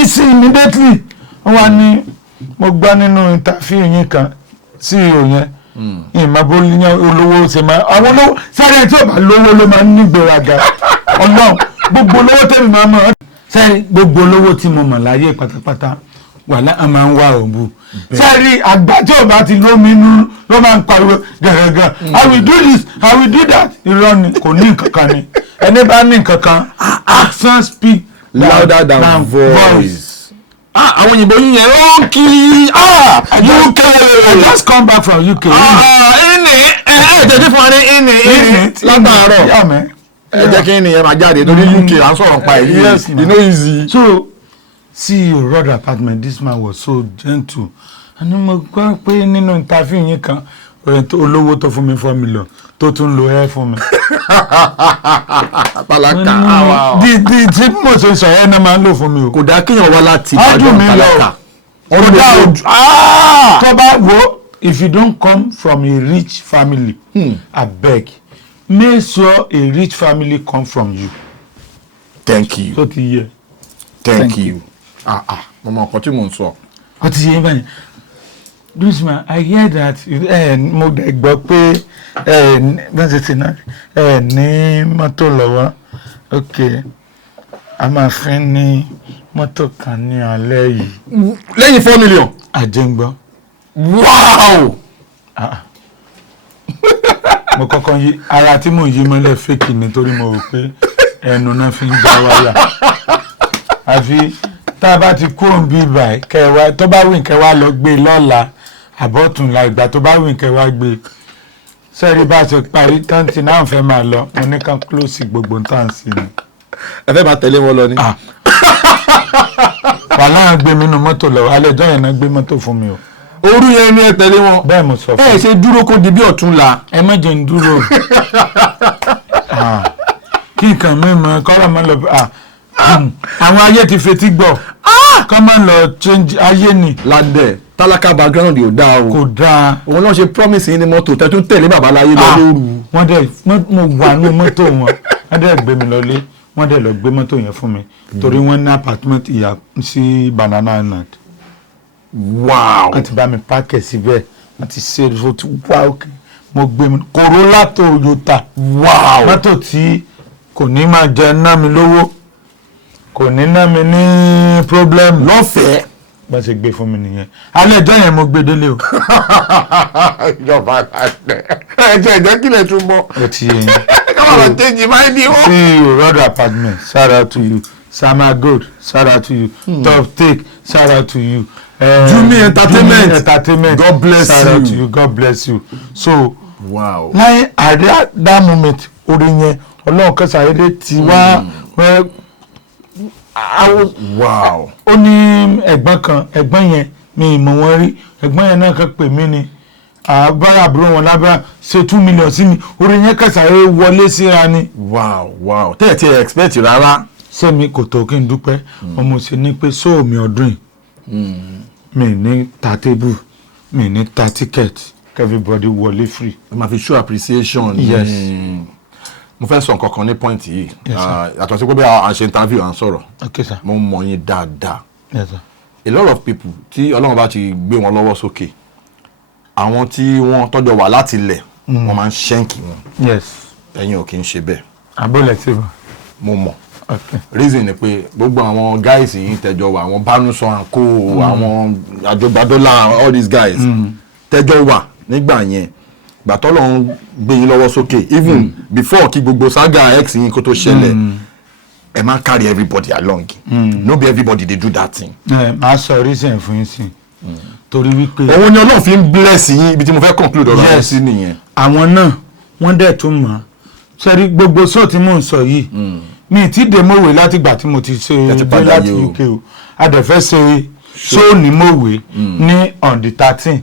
easy immediately. Wọ́n wá ní mo gbọ́ nínú interview yín kan CEO yẹn ìmọ̀ bó ní olówó ṣe máa àwọn olówó sáré tí ò bá lówó ló máa ń nígbéraga Ọlọ́run gbogbo olówó tẹ̀mí máa mọ̀ sáré gbogbo olówó tí mo mọ̀ láyé pátápátá wà láà máa ń wá òbu sáré àgbà tí ò bá ti lómi inú ló máa ń pariwo gẹ̀rẹ́gẹ̀ I will do this I will do that irọ́ ni kò ní nǹkan kan ni ẹni bá ní nǹkan kan action speak louder than voice. Àwọn òyìnbó yín yẹn ó ń kí UK. I just come back from UK. Ìní tẹ̀sí fún wa ní ìní látàárọ̀. ẹ jẹ́ kí nìyẹn máa jáde torí UK à ń sọ̀rọ̀ pa èyí. Yes, you know easy. So CEO Rod apartment, this man was so gentle. And mo gbọ́ pé nínú interview yín kan olówó tó fún mi 4 million tó tún lo ẹ fún mi. Tálákà. Di tí mo ṣe sọ ẹ náà máa ń lò fún mi o. Kò dáa kéèyàn wá láti Ájú mi tálákà. lọ. Tó bá wo, if you don't come from a rich family, abeg, make sure a rich family come from you. Thank you. Tó ti yẹ. Thank you. Mo mọ nǹkan tí mò ń sọ. Ó ti yẹ báyìí. Dusman, I hear that mo dẹ̀ gbọ́ pé bẹ́ẹ̀ ti náà ní mọ́tò lọ́wọ́. Okay, a máa fi ní mọ́tò kan ní alẹ́ yìí. Lẹ́yìn 4 million. Àjẹngbọ́. Wow. Mo kọ́kọ́ yí ara tí mò ń yí mọ́lẹ̀ fake nítorí mo rò pé ẹnu náà fi ń já wáyà. Àfi tá a bá ti kú òǹbí báyìí kẹwàá tó bá wí kẹwàá lọ gbé lọ́la àbọ̀túnla ìgbà tó bá wí kẹwàá gbé sẹ́rí bá ṣe parí tọ́ǹtì náà fẹ́ máa lọ mo ní ká close gbogbo nǹkan sí ni. Ẹ fẹ́ máa tẹ̀lé wọn lọ ni. Wàhálà gbé mi nínú mọ́tò lọ alẹ́jọ́ yẹn náà gbé mọ́tò fún mi o. Orú yẹn ni ẹ tẹ̀lé wọn. Bẹ́ẹ̀ mo sọ fún ẹ ṣe dúró kó di bí ọ̀túnla. ẹ má jẹ́ ń dúró kí nǹkan mímọ kọ́ra máa lọ àwọn ayé ti fetí gbọ́ kọ́ máa lọ change ayé ni. Lande tálákà background yóò dáa o. Kò dáa. Òun náà ṣe promise yín ní mọ́tò tẹ́tún tẹ̀lé bàbá láyé lọ lóru. Wọ́n dẹ̀ mo wà ní mọ́tò wọn wọ́n dẹ̀ gbé mi lọlé wọ́n dẹ̀ lọ gbé mọ́tò yẹn fún mi torí wọ́n ní apartment ìyá sí Banana Island. Wow. Wọ́n ti bá mi pákẹ̀ síbẹ̀ wọ́n ti ṣe é ti wá òkè mo gbé mi Corolla Toyota. Wow. Mọ́tò tí kò ní máa jẹ ná mi lówó kò ní ná mi ní problem lọ́fẹ̀ẹ́. bá ṣe gbé fún mi nìyẹn alẹ́ ẹjọ́ yẹn mo gbé délé o. Ìjọba àgbẹ̀ ẹ̀jẹ̀ kílẹ̀ tún bọ̀. Ó ti yẹ yẹn. Káwọn tẹ́jì máa ń di wọ́n. CEO Rod apartment, shout out to you. Sama Gold, shout out to you. Top Take, shout out to you. Jumi Entertainment, God bless shout out to you. you. God bless you. So, Wow. láyé at that moment orin yẹn Ọlọ́run kan ṣàyẹ̀dẹ̀ tí wá Wow. ó ní ẹ̀gbọ́n yẹn mi ìmọ̀ wọn rí ẹ̀gbọ́n yẹn náà kan pè mí ni àbára àbúrò wọn lábẹ́ ṣe 2 million sí mi orin yẹn kẹsàrẹ́ wọlé síra ni. Wow. Tẹ́ ẹ̀ tí ẹ expect rárá. Sẹ́mi kò tó kí n dúpẹ́ ọmọ ṣe ní pé sóò mi ọdún yìí mi ní ta table mi ní ta ticket everybody wọlé free. Ẹ máa fi show appreciation. Yes. Mo fẹ́ sọ nǹkan kan ní point yìí. Yes, sir. Yàtọ̀ sí pé bí a ṣe interview à ń sọ̀rọ̀. Okay sir. Mo mọ̀ yín dáadáa. Yes sir. A lot of people tí Ọlọ́run bá ti gbé wọn lọ́wọ́ sókè àwọn tí wọ́n tọ́jọ́ wà láti ilẹ̀ wọ́n máa ń ṣẹ́ǹkì wọn. Yes. Ẹ̀yin ò kì í ṣe bẹ́ẹ̀. Abúlé tí bọ̀. Mo mọ̀. Okay. Reason ni pé gbogbo àwọn guys yìí tẹjọ wà àwọn Bánúsọ àǹkó àwọn àjọgbádọ́là all these guys tẹjọ wà nígbà yẹn gbàtọ́ lọ́n gbé yín lọ́wọ́ sókè even before kí gbogbo saga x yín kó tó ṣẹlẹ̀ ẹ máa carry everybody along no be everybody dey do that thing. Màá sọ reason fún yín sí torí wípé. òun ni Ọlọ́run fi ń bless yín ibi tí mo fẹ́ conclude ọ̀rọ̀ rẹ̀ sí nìyẹn. Àwọn náà wọ́n dẹ̀ tún mọ̀ sẹ́rí gbogbo sóò tí mò ń sọ yìí mi ti dé mòwe látìgbà tí mo ti ṣe dé láti UK o a dẹ̀ fẹ́ ṣe sóò ní mòwe ní on the 13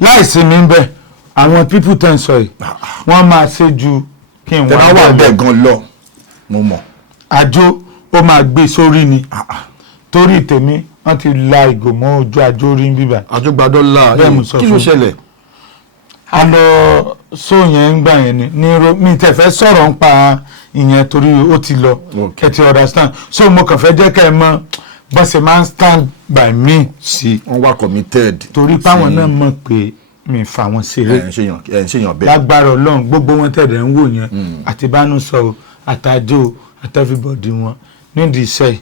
láìsí mi ń bẹ̀ àwọn people tẹ̀ ń sọ yìí wọ́n máa ṣe ju kí n tẹ bá wà bẹ́ẹ̀ gan lọ mo mọ̀. àjò ó máa gbé sórí ni torí tèmi wọ́n ti la ìgò mọ́ ojú àjò rí bíbá. àjọgbádọ́là kí ló ṣẹlẹ̀. a lọ só yẹn ń gbà yẹn ní mi tẹ̀ fẹ́ sọ̀rọ̀ ń pa ìyẹn torí ó ti lọ ẹ ti understand so mo kàn fẹ́ jẹ́ kẹ́ ẹ mọ̀ bó ṣe máa ń stand by me sí. wọ́n wá committed. torí páwọn náà mọ̀ pé mi fa wọn ṣeré ẹ̀ ń ṣèyàn bẹ́ẹ̀. lágbára Ọlọ́run gbogbo wọn tẹ̀lé ń wò yẹn àti Bánúsọ àtàjò àti everybody wọn nídìí iṣẹ́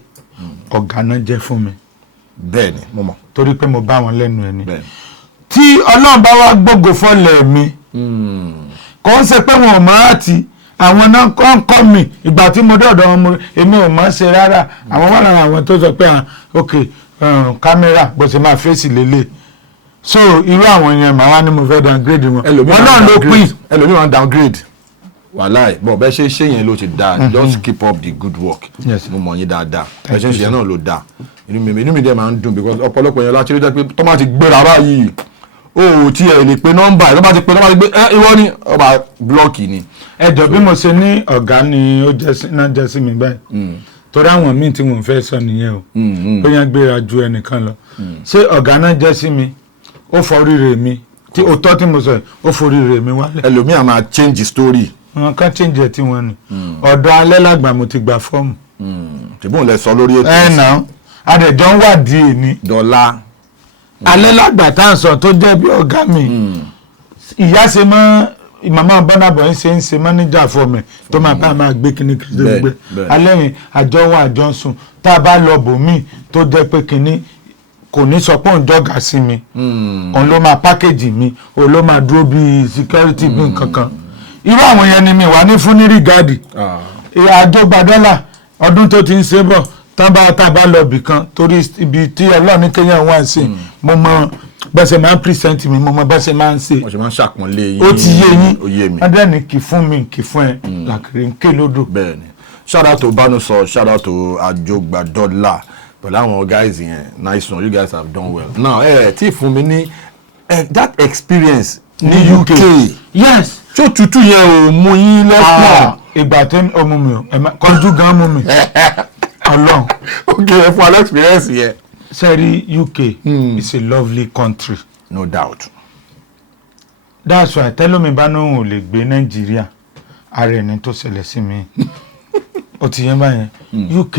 ọ̀gá náà jẹ́ fún mi. bẹ́ẹ̀ ni mo mọ̀. torí pé mo bá wọn lẹ́nu ẹ̀ ni. bẹ́ẹ̀ ni. tí Ọlọ́run bá wá gbógo fọ́lẹ̀ mi kò ń ṣe pé wọn ò máa àti àwọn náà kọ́ mi ìgbà tí mo dọ̀dọ̀ wọn èmi ò máa ṣe rárá àwọn wà lára àwọn tó sọ pé ok kámẹ́rà bó ṣe máa fèsì lélẹ̀ so irú àwọn yẹn màá wá ní mo fẹ́ downgrade wọn. ẹlòmíràn ló pín ẹlòmíràn downgrade. wàláì bọ̀ bẹ́ẹ̀ ṣe yẹn ló ti dáa just keep up the good work Yes. mo mọ̀ yín dáadáa bẹ́ẹ̀ ṣe yẹn náà ló dáa inú mi dẹ̀ máa ń dùn because ọ̀pọ̀lọpọ̀ yẹn láti rí jẹ́ pé tó máa ti gbéra báyìí o tí ẹ lè pe nọ́mbà ẹ tó bá ti pe nọ́mbà ti gbé ìwọ ni ọba blọọkì ni. ẹjọ bí mo ṣe ní ọ̀gá ni ó jẹ́ sí mi báyìí torí àwọn míì tí mo fẹ́ sọ nìyẹn o bóyá gbéra ju ẹnìkan lọ ṣé ọ̀gá náà jẹ́ sí mi ó foríire mi tí òótọ́ tí mo sọ yìí ó foríire mi wálẹ̀. ẹlòmíà máa change story. wọn ká change ẹ tí wọn ni ọ̀dọ̀ alẹ́ làgbà mo ti gba fọ́ọ̀mù. tìbọn lẹ sọ lórí ètò ẹ nà adẹjọ ń wádìí ni dọ́là. alẹ́ làgbà tá à ń sọ tó jẹ́ bí ọ̀gá mi ìyá ṣe mọ́ màmá bọ́nàbọ̀ ń ṣe mọ́níjà fọ́ọ̀mù tó máa bá máa gbé kíní kí ló gbé alẹ́ yìí àjọ wọn àjọ ń sùn tá a bá lọ bòmíì tó jẹ́ pé kíní kò ní sọ pé òun jọ́gà sí mi òun ló máa pákéjì mi òun ló máa dúró bíi security bí nǹkan kan irú àwọn yẹn ni mi wà ní fún ní rìgáàdì àjọgbà dọ́là ọdún tó ti ń ṣe bọ̀ tá a bá lọ bì kan torí ibi tí ọlọ́run kéèyàn wá sí mo mọ bẹ́sẹ̀ máa ń present mi mo mọ bẹ́sẹ̀ máa ń ṣe wọ́n ṣe máa ń ṣàpọ́nlé yín ó ti yé yín ó yé mi wọ́n dẹ́ni kì fún mi kì fún ẹ làkìrí ń ké lódò. bẹ́ẹ̀ni shout out to Banusọ shout out to àjọgbà dọ́là pẹ̀lú àwọn guys yẹn nice one you guys have done well now tí fún mi ní that experience ní UK yes tó tutù yẹn ò mú yín lọ́pọ̀. ìgbà tó ọmọ mi ò kọjú gan mú mi ọlọ́run. ok ẹ fún alẹ́ experience yẹn. sẹ́rí UK is a lovely country. no doubt. that's why tẹ́lómi bá náà ò lè gbé Nàìjíríà ara ẹni tó ṣẹlẹ̀ sí mi ó ti yẹn báyẹn UK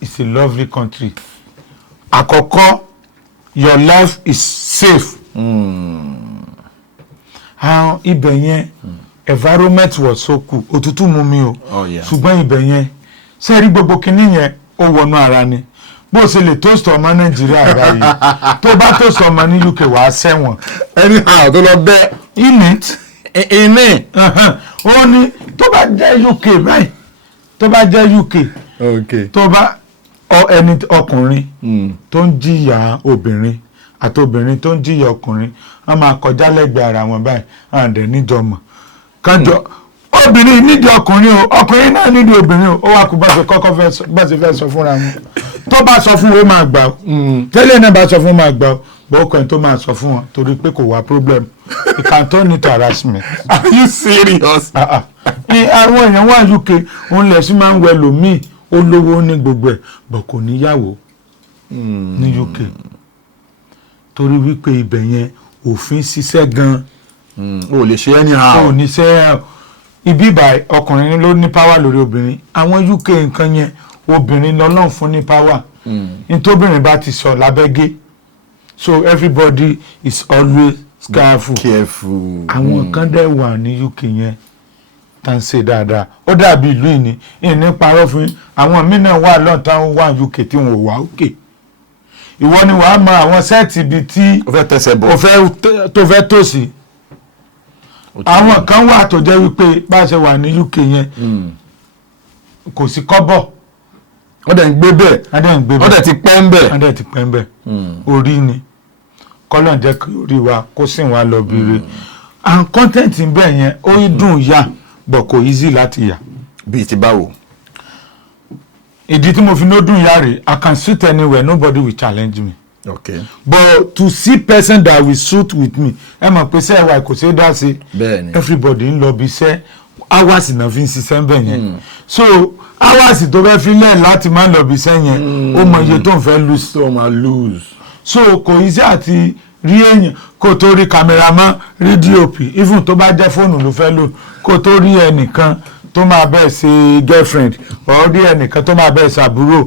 is a lovely country. àkọ́kọ́ your life is safe. àwọn ibẹ̀ yẹn environment was so cool òtútù mú mi o ṣùgbọ́n ibẹ̀ yẹn sẹ́rí gbogbo kinní yẹn ó wọnú ara ni bó ṣe lè toast ọmọ Nàìjíríà báyìí tó bá toast ọmọ ní UK wàá sẹ́wọ̀n. anyhow tó lọ bẹ́ẹ̀. init ìní ó ní tó bá jẹ́ UK báyìí tó bá jẹ́ UK tó bá ẹni ọkùnrin tó ń jìyà obìnrin àti obìnrin tó ń jìyà ọkùnrin wọ́n máa kọjá lẹ́gbẹ̀ẹ́ ara wọn báyìí àǹdẹ̀ níjọmọ̀ kájọ obìnrin nídìí ọkùnrin o ọkùnrin náà nídìí obìnrin o ó wà kó bá ṣe fẹ́ sọ fúnra wọn tó bá sọ fún wọn máa gbà ó tẹ́lẹ̀ náà bá sọ fún wọn máa gbà ó bọ́ọ̀kọ́ tó máa sọ fún wọn torí pé kò wá problem you can turn it to harassment. are you serious. àwọn èèyàn wà UK òun lẹ̀ sí máa ń wẹ lòmíì ó lówó ní gbogbo ẹ̀ bọ̀ kò níyàwó ní UK torí wípé ibẹ̀ yẹn òfin ṣiṣẹ́ gan-an. o lè ṣe anyhow. o ní ṣe ibi ìbà ọkùnrin ló ní power lórí obìnrin àwọn UK nǹkan yẹn obìnrin lọ́lọ́run fún ní power nítòbìnrin bá ti sọ lábẹ́gẹ́ so everybody is always careful. àwọn kan dẹ̀ wà ní UK yẹn tá ń ṣe dáadáa ó dàbí ìlú ìní ìní parọ́ fún àwọn mìíràn wà lọ́tàn wà UK tí wọn ò wá òkè ìwọ ni wàá mọ àwọn sẹ́ẹ̀tì ibi tí o fẹ́ tẹsẹ̀ bọ̀ tó fẹ́ tòsí àwọn kan wà tó jẹ́ wípé bá a ṣe wà ní UK yẹn kò sí kọ́bọ̀ wọ́n dẹ̀ ń gbé bẹ́ẹ̀ wọ́n dẹ̀ ti pẹ́ ń bẹ̀. wọ́n dẹ̀ ti pẹ́ ń bẹ̀ orí ni kọ́lọ̀ jẹ́ kí orí wa kó sìn wá lọ bìrì and content bẹ́ẹ̀ yẹn ó dùn yà bọ̀ kò easy láti yà. bíi ti báwo. ìdí tí mo fi ní ó dùn yà rè I can shoot anywhere nobody will challenge me. okay. but to see person that will shoot with me ẹ mọ̀ pé sẹ́ẹ̀ wa kò ṣeé dá sí. bẹ́ẹ̀ni. everybody ń lọ bí iṣẹ́ hours náà fi ń ṣiṣẹ́ ń bẹ̀ yẹn so hours tó fẹ́ fi lẹ̀ láti máa lọ bí iṣẹ́ yẹn ó mọ iye tó ń fẹ́ lose. tó máa lose. so kò easy àti rí èèyàn kó tó rí cameraman rí DOP even tó bá jẹ́ fóònù ló fẹ́ lò kó tó rí ẹnìkan tó máa bẹ́ẹ̀ ṣe girlfriend or rí ẹnìkan tó máa bẹ́ẹ̀ ṣàbúrò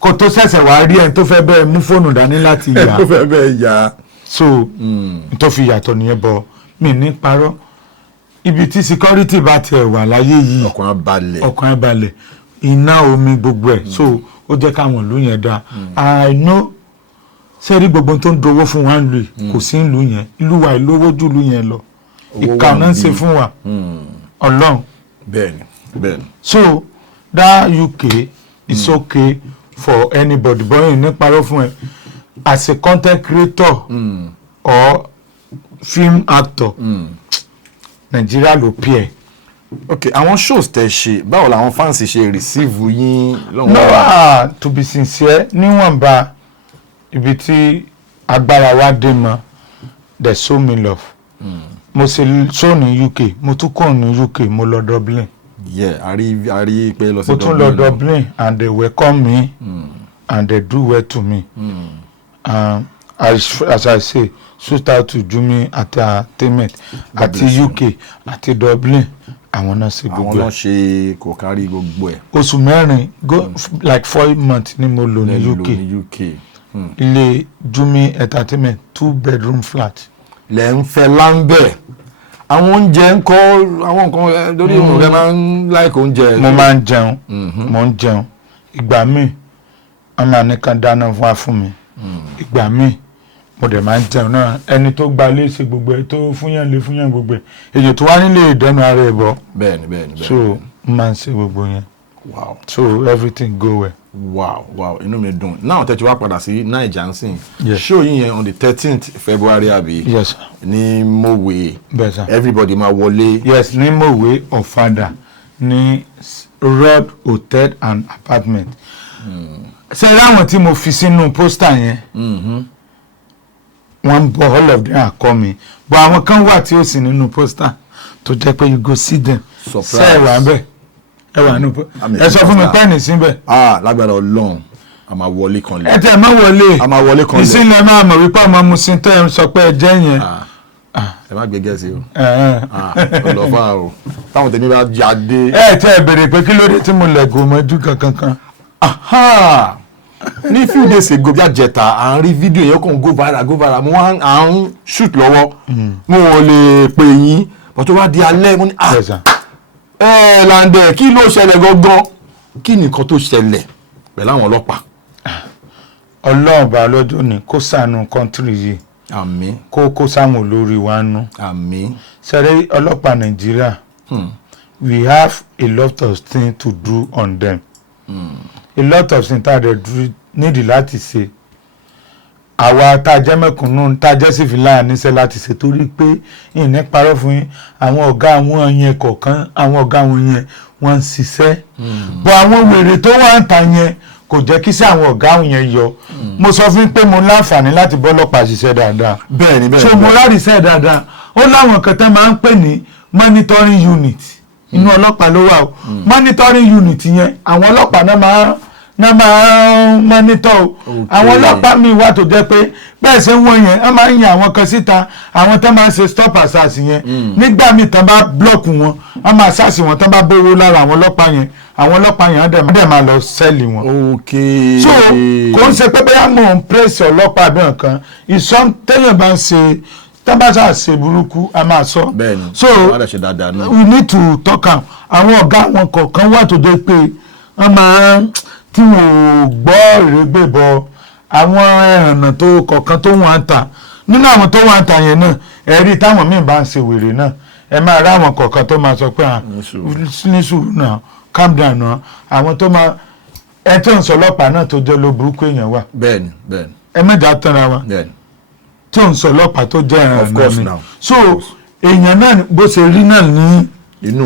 kó tó ṣẹ̀ṣẹ̀ wá rí ẹni tó fẹ́ bẹ́ẹ̀ mú fóònù dání láti yà. tó fẹ́ bẹ́ẹ̀ yà. so tó fi yàtọ̀ nìyẹn bọ̀ mí ní parọ́ ibi tí security bá tiẹ̀ wà láyé yìí ọkàn balẹ̀ iná omi gbogbo ẹ̀ so ó jẹ́ káwọn ìlú yẹn dáa I know sẹ́rí gbogbo tó ń dowó fún wa ń lu kò sí ń lu yẹn ìlú wa ìlówó jù lu yẹn lọ ìkà náà ń ṣe fún wa ọlọ́run. bẹ́ẹ̀ni. so that UK is okay for anybody bọ́yìn ní parọ́ fún ẹ as a content creator or film actor Nigeria ló pay ẹ Okay, àwọn shows tẹ́ ṣe báwo làwọn fans ṣe receive yín lọ́wọ́? No, to be sincere, níwọ̀nba ibi tí agbára wa dé mọ́, they show me love. Mo ṣe show ní UK, mo tún kàn ní UK, mo lọ Dublin. Yeah, a rí pé lọ sí Dublin. Mo tún lọ Dublin and they welcome me and they do well to me. As I say, shout out to Jumi Entertainment àti UK àti Dublin. Àwọn náà ṣe gbogbo ẹ̀. Àwọn náà ṣe kò kárí gbogbo ẹ̀. Oṣù mẹ́rin like 4 months ni mo lò ní UK. Ilé Jumi Entertainment 2-bedroom flat. Lẹ́ ń fẹ́ láńbẹ̀. Àwọn oúnjẹ ń kọ́ àwọn nǹkan lórí ìmọ̀ rẹ̀ máa ń like oúnjẹ. Mo máa ń jẹun. Mo ń jẹun. Ìgbà míì a máa ní kan dáná fún mi. Ìgbà míì mo dẹ̀ máa ń jẹun náà. Ẹni tó gba ilé ṣe gbogbo ẹ̀ tó fúnyàn gbogbo ẹ̀. Èyí tó wá nílé ìdẹ́nu ara ẹ̀ bọ̀. Bẹ́ẹ̀ni. So mo máa ń ṣe gbogbo yẹn. Wow. So everything go well. Wow, inú mi dùn. Now tẹ́tí wá padà sí Naija nsìn. Yes. Show yín yẹn on the 13th February àbí? Yes, sir. Ní Mowe. Bẹ́ẹ̀ sir. Everybody máa wọlé. Yes, ní Mowe Ọ̀fadà ní Road Hotel and Apartment. Ṣé láwọn tí mo fi sínú pósítà yẹn? Wọ́n ń bọ̀, all of them are coming. But àwọn kan wà tí ó sì nínú pósítà tó jẹ́ pé you go see them. Surprise. Ṣé ẹ wà ń bẹ̀? Ẹ wà nínú pósítà. Ẹ sọ fún mi pẹ́ẹ́nì síbẹ̀. Lágbára Ọlọ́run a máa wọlé kan lé. Ẹ tẹ̀ mọ́ wọlé. A máa wọlé kan lé. Ìsìnlẹ̀ máa mọ̀ wípé ọmọ Musin tẹ́ ẹ sọ pé ẹ jẹ́ yẹn. Ẹ má gbé gẹ̀ẹ́sì o. Ọlọ́fà o. Táwọn tèmi bá jáde. Ẹ tẹ́ ẹ béèrè pé kí ló dé tí mo lẹ̀ gò mọ́jú kankan. Ní few days ago bí àjẹta à ń rí fídíò yẹn kàn go viral mo wá à ń shoot lọ́wọ́ mo ò lè pè yín but tó wá di alẹ́ mo ní Lande kí ló ṣẹlẹ̀ gangan kí nìkan tó ṣẹlẹ̀ pẹ̀lú àwọn ọlọ́pàá. Ọlọ́run bá lọ́jọ́ ni kó ṣàánú kọ́ńtírì yìí. Àmín. Kó sáwọn olórí wa nú. Àmín. Sẹ́rẹ́ ọlọ́pàá Nàìjíríà we have a lot of things to do on them. A lot of things tá a dẹ̀ nídìí láti ṣe. Àwa tá a jẹ́ mẹ̀kúnnù tá a jẹ́ sífìlà níṣẹ́ láti ṣe torí pé ìní parọ́ fún yín àwọn ọ̀gá àwọn yẹn kọ̀ọ̀kan àwọn ọ̀gá àwọn yẹn wọ́n ń ṣiṣẹ́. Bọ̀ àwọn wèrè tó wà ń ta yẹn kò jẹ́ kí sí àwọn ọ̀gá àwọn yẹn yọ. Mo sọ fún pé mo láǹfààní láti bọ́ ọlọ́pàá ṣiṣẹ́ dáadáa. Bẹ́ẹ̀ni. So mo láríṣẹ́ dáadáa. Ó láwọn kan tẹ́ máa ń pè ní monitoring unit. Inú ọlọ́pàá ló wà o. Monitoring unit yẹn àwọn ọlọ́pàá náà máa ń mọ́nítọ̀ o. Àwọn ọlọ́pàá mi wà tó jẹ́ pé bẹ́ẹ̀ ṣe ń wọ́n yẹn wọ́n máa ń yan àwọn kan síta àwọn tó máa ń ṣe stop assas yẹn nígbà míì tán bá blọ́ọ̀kù wọn wọ́n máa ṣáàṣì wọn tán bá bówó lára àwọn ọlọ́pàá yẹn àwọn ọlọ́pàá yẹn dẹ̀ máa lọ sẹ́ẹ̀lì wọn. Okay. So kò ń ṣe pé bóyá mò ń pèsè ọlọ́pàá bí nǹkan ìsọ́n téèyàn bá ń ṣe tábàtà ṣe burúkú a máa sọ. Bẹ́ẹ̀ni. So no. we need to talk am àwọn ọ̀gá wọn kọ̀ọ̀kan wà tó jẹ́ pé wọ́n máa ń tí wọ́n ò gbọ́ ìrégbè bọ àwọn ẹ̀rànà tó kọ̀ọ̀kan tó wọ́n ń tà nínú àwọn tó wọ́n ń tà yẹn náà ẹ̀rí táwọn míì bá ń ṣe wèrè náà ẹ máa rí àwọn kọ̀ọ̀kan tó máa sọ pé ní sùúrù náà calm down náà àwọn tó máa ẹ tó ń sọ ọlọ́pàá náà tó jẹ́ ló burúkú èèyàn wà. Bẹ́ẹ̀ni. ẹ mẹ́ta tẹ́ra wa tó ń sọ ọlọ́pàá tó jẹ́ ẹ̀rànà mi so èèyàn náà bó ṣe rí náà ní inú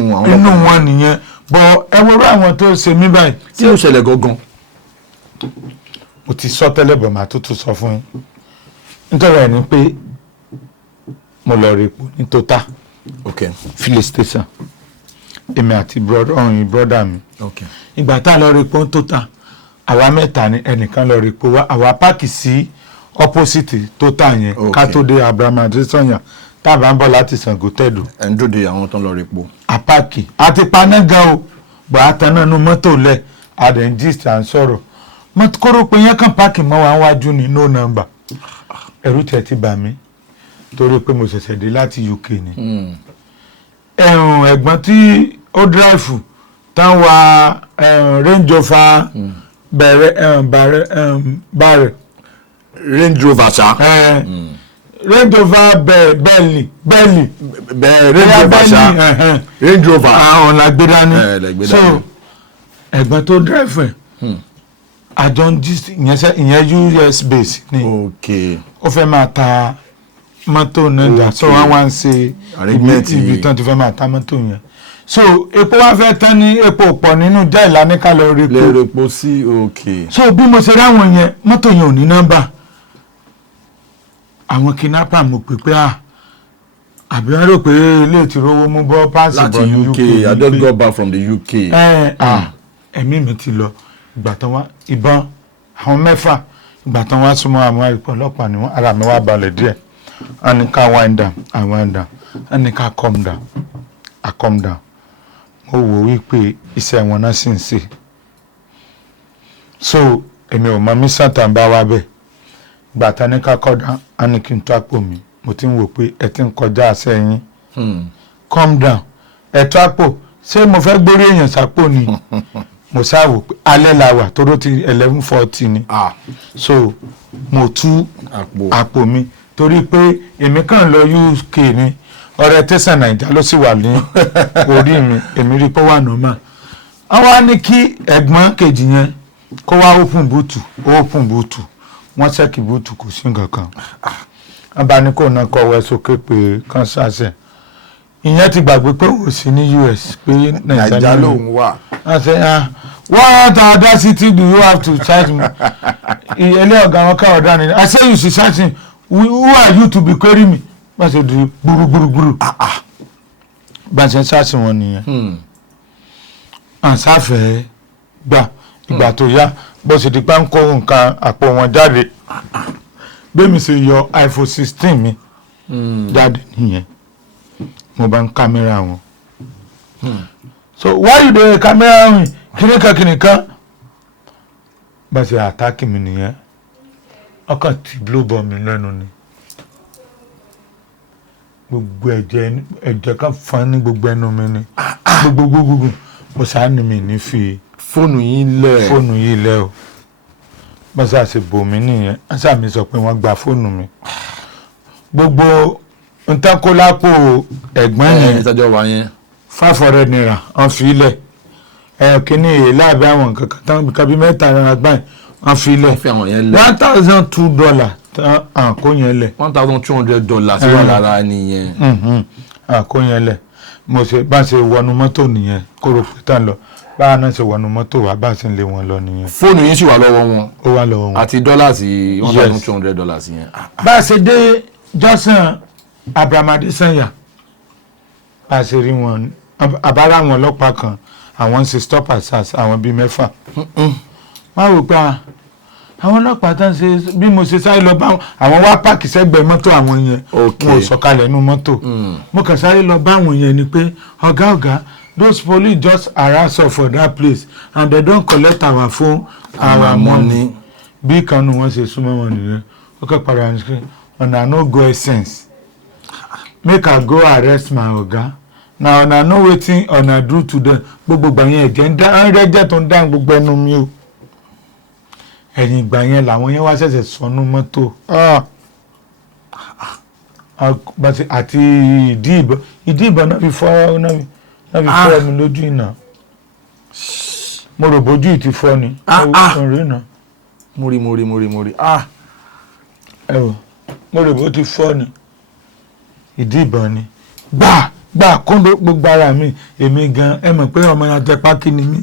wọn nìyẹn bọ̀ ẹ wọ́rọ̀ àwọn tó ṣe mí báyìí. Kí ló ṣẹlẹ̀ gangan? Mo ti sọ tẹ́lẹ̀ bọ̀ máa tó sọ fún yín nítorí ẹ̀ ni pé mo lọ rí epo ní Total filling station èmi àti brọ́dà mi ìgbà tá a lọ rí epo ní Total àwa mẹ́ta ni ẹnìkan lọ rí epo wá àwa páàkì sí opposite Total yẹn ká tó dé Abraham Adesanya tábà ń bọ̀ láti Ṣàngó Tẹ̀dó. ẹ̀ ń dòde àwọn tó ń lọ rí epo. àpáàkì àti paná gan o bọ̀ àtànánú mọ́tò lẹ̀ àdẹ̀ǹgist à ń sọ̀rọ̀ kóró pé yẹn kàn páàkì mọ́ wa wájú ní no number ẹ̀rù tẹ̀ ti bà mí torí pé mo ṣẹ̀ṣẹ̀ dé láti UK ni. Ẹ̀gbọ́n tí ó dráìfù tán wa Range Rover bàrẹ̀ Range Rover ṣá. Range Rover Bentley Range Rover àwọn làgbéra ni so ẹ̀gbọ́n tó dráìfù ẹ̀ àjọ ń jí ìyẹn US base ni ó fẹ́ máa ta mọ́tò náà dà so wọ́n wá ń ṣe ibi tán ti fẹ́ máa ta mọ́tò yẹn so epo wá fẹ́ tán ní epo pọ̀ nínú jẹ́ ìlànà ká lọ rí lè repo sí òkè. so bí mo ṣe ráwọn yẹn mọ́tò yẹn ò ní nọ́mbà àwọn kidnapper mo pè pé àbí wọ́n rò pé ilé ti rówó mú bọ́ páàsì bọ́ ní UK. I just got back from the UK. ẹ̀mí mi ti lọ ìgbà tán wá ìbọn àwọn 6 ìgbà tán wá súnmọ́ àwọn ìpọ̀ ọlọ́pàá ni wọ́n ara mi wá balẹ̀ díẹ̀ wọ́n ní ká wind down wọ́n ní ká calm down calm down mo wò wípé iṣẹ́ wọn náà sì ń ṣe so èmi ò mọ mí sàtàn bá wá bẹ́ẹ̀ ìgbà tán ní ká kọ́dà wọ́n ní kí n tó àpò mi mo ti ń wò pé ẹ ti ń kọjá àṣẹ yín calm down ẹ tó àpò ṣé mo fẹ́ gbórí èèyàn sápò ni mo ṣáàwò pé alẹ́ la wà tóró ti 11:40 ni so mo tú àpò mi torí pé èmi kàn lọ UK ni ọ̀rẹ́ tẹ̀sán Nàìjíríà ló sì wà ní orí mi èmi rí pé wà nọ́mà àwọn á ní kí ẹ̀gbọ́n kejì yẹn kó wá open boot wọ́n ṣẹ́kì boot kò sí nǹkan kan abánikó náà kọ̀wé sókè pé kan ṣàṣẹ ìyẹn ti gbàgbé pé òun sí ní US pé Nàìjíríà lòun wà. What audacity do you have to charge me? Ilé ọ̀gá wọn ká ọ̀dà ni I say you should charge me who are you to be querying me? Bá ṣe di gbúrúgbúrúgbúrú bá ṣe ṣáàṣì wọn nìyẹn àṣàfẹ́ gbà ìgbà tó yá bó ṣe di pé ń kó nǹkan àpò wọn jáde gbémi ṣe yọ iPhone 16 mi jáde nìyẹn mo bá ń kámẹ́rà wọn so why you dey kámẹ́rà mi kìnìkan bá ṣe àtàkì mi nìyẹn ọkàn tí blue bomb mi lẹ́nu ni gbogbo ẹ̀jẹ̀ kan fan ní gbogbo ẹnu mi ni gbogbo mo sáà ní mi ní fi fóònù yìí lẹ̀ o bá ṣe àṣẹ bò mí nìyẹn ṣáà mi sọ pé wọ́n gba fóònù mi gbogbo ntákólápò ẹ̀gbọ́n yẹn 500 naira wọ́n fi ilẹ̀ kíní láàbẹ̀ àwọn kankan tán kábí mẹ́ta náírà gbáyìn wọ́n fi ilẹ̀ $1,002 àkó yẹn lẹ̀ $1,200 sí wà lára nìyẹn àkó yẹn lẹ̀ mo ṣe bá ṣe wọnú mọ́tò nìyẹn kóró pété lọ báwa náà ṣe wọnú mọ́tò wá bá ṣe ń lé wọn lọ nìyẹn. fóònù yín sì wà lọ́wọ́ wọn. ó wà lọ́wọ́ wọn. àti $1,200 yẹn. bá a ṣe dé Johnson Abrahamade Sanya bá a ṣe rí wọn àbára àwọn ọlọ́pàá kan àwọn ń ṣe stop assas àwọn bíi 6 wọ́n rò pé àwọn ọlọ́pàá tán ṣe bí mo ṣe sáré lọ bá àwọn wá páàkì sẹ́gbẹ̀ẹ́ mọ́tò àwọn yẹn wọn ò sọ̀kalẹ̀ nínú mọ́tò mo kàn sáré lọ bá àwọn yẹn ni pé ọ̀gá those police just harass us for that place and they don collect our phone our money bí kanu wọn ṣe súnmọ́ wọn nìyẹn ó kẹ́ padà ní sẹ́ ọ̀nà no go essence make I go arrest my ọ̀gá na ọ̀nà no wetin ọ̀nà do to them gbogbo ìgbà yẹn ẹ̀jẹ̀ ń dá ẹ̀rẹ́jẹ̀ tó ń dá gbogbo ẹnu mi o ẹ̀yìn ìgbà yẹn làwọn yẹn wá ṣẹ̀ṣẹ̀ sọnù mọ́tò àti ìdí ìbọn náà fi fọ́ mi lójú ìnà mo rò bójú ìtì fọ́ ni orí ìnà mo rí mo rò bó ti fọ́ ni ìdí ìbọn ni gbà kóńdó gbogbo ara mi èmi gan ẹ mọ̀ pé ọmọ yẹn jẹ pákí ni mí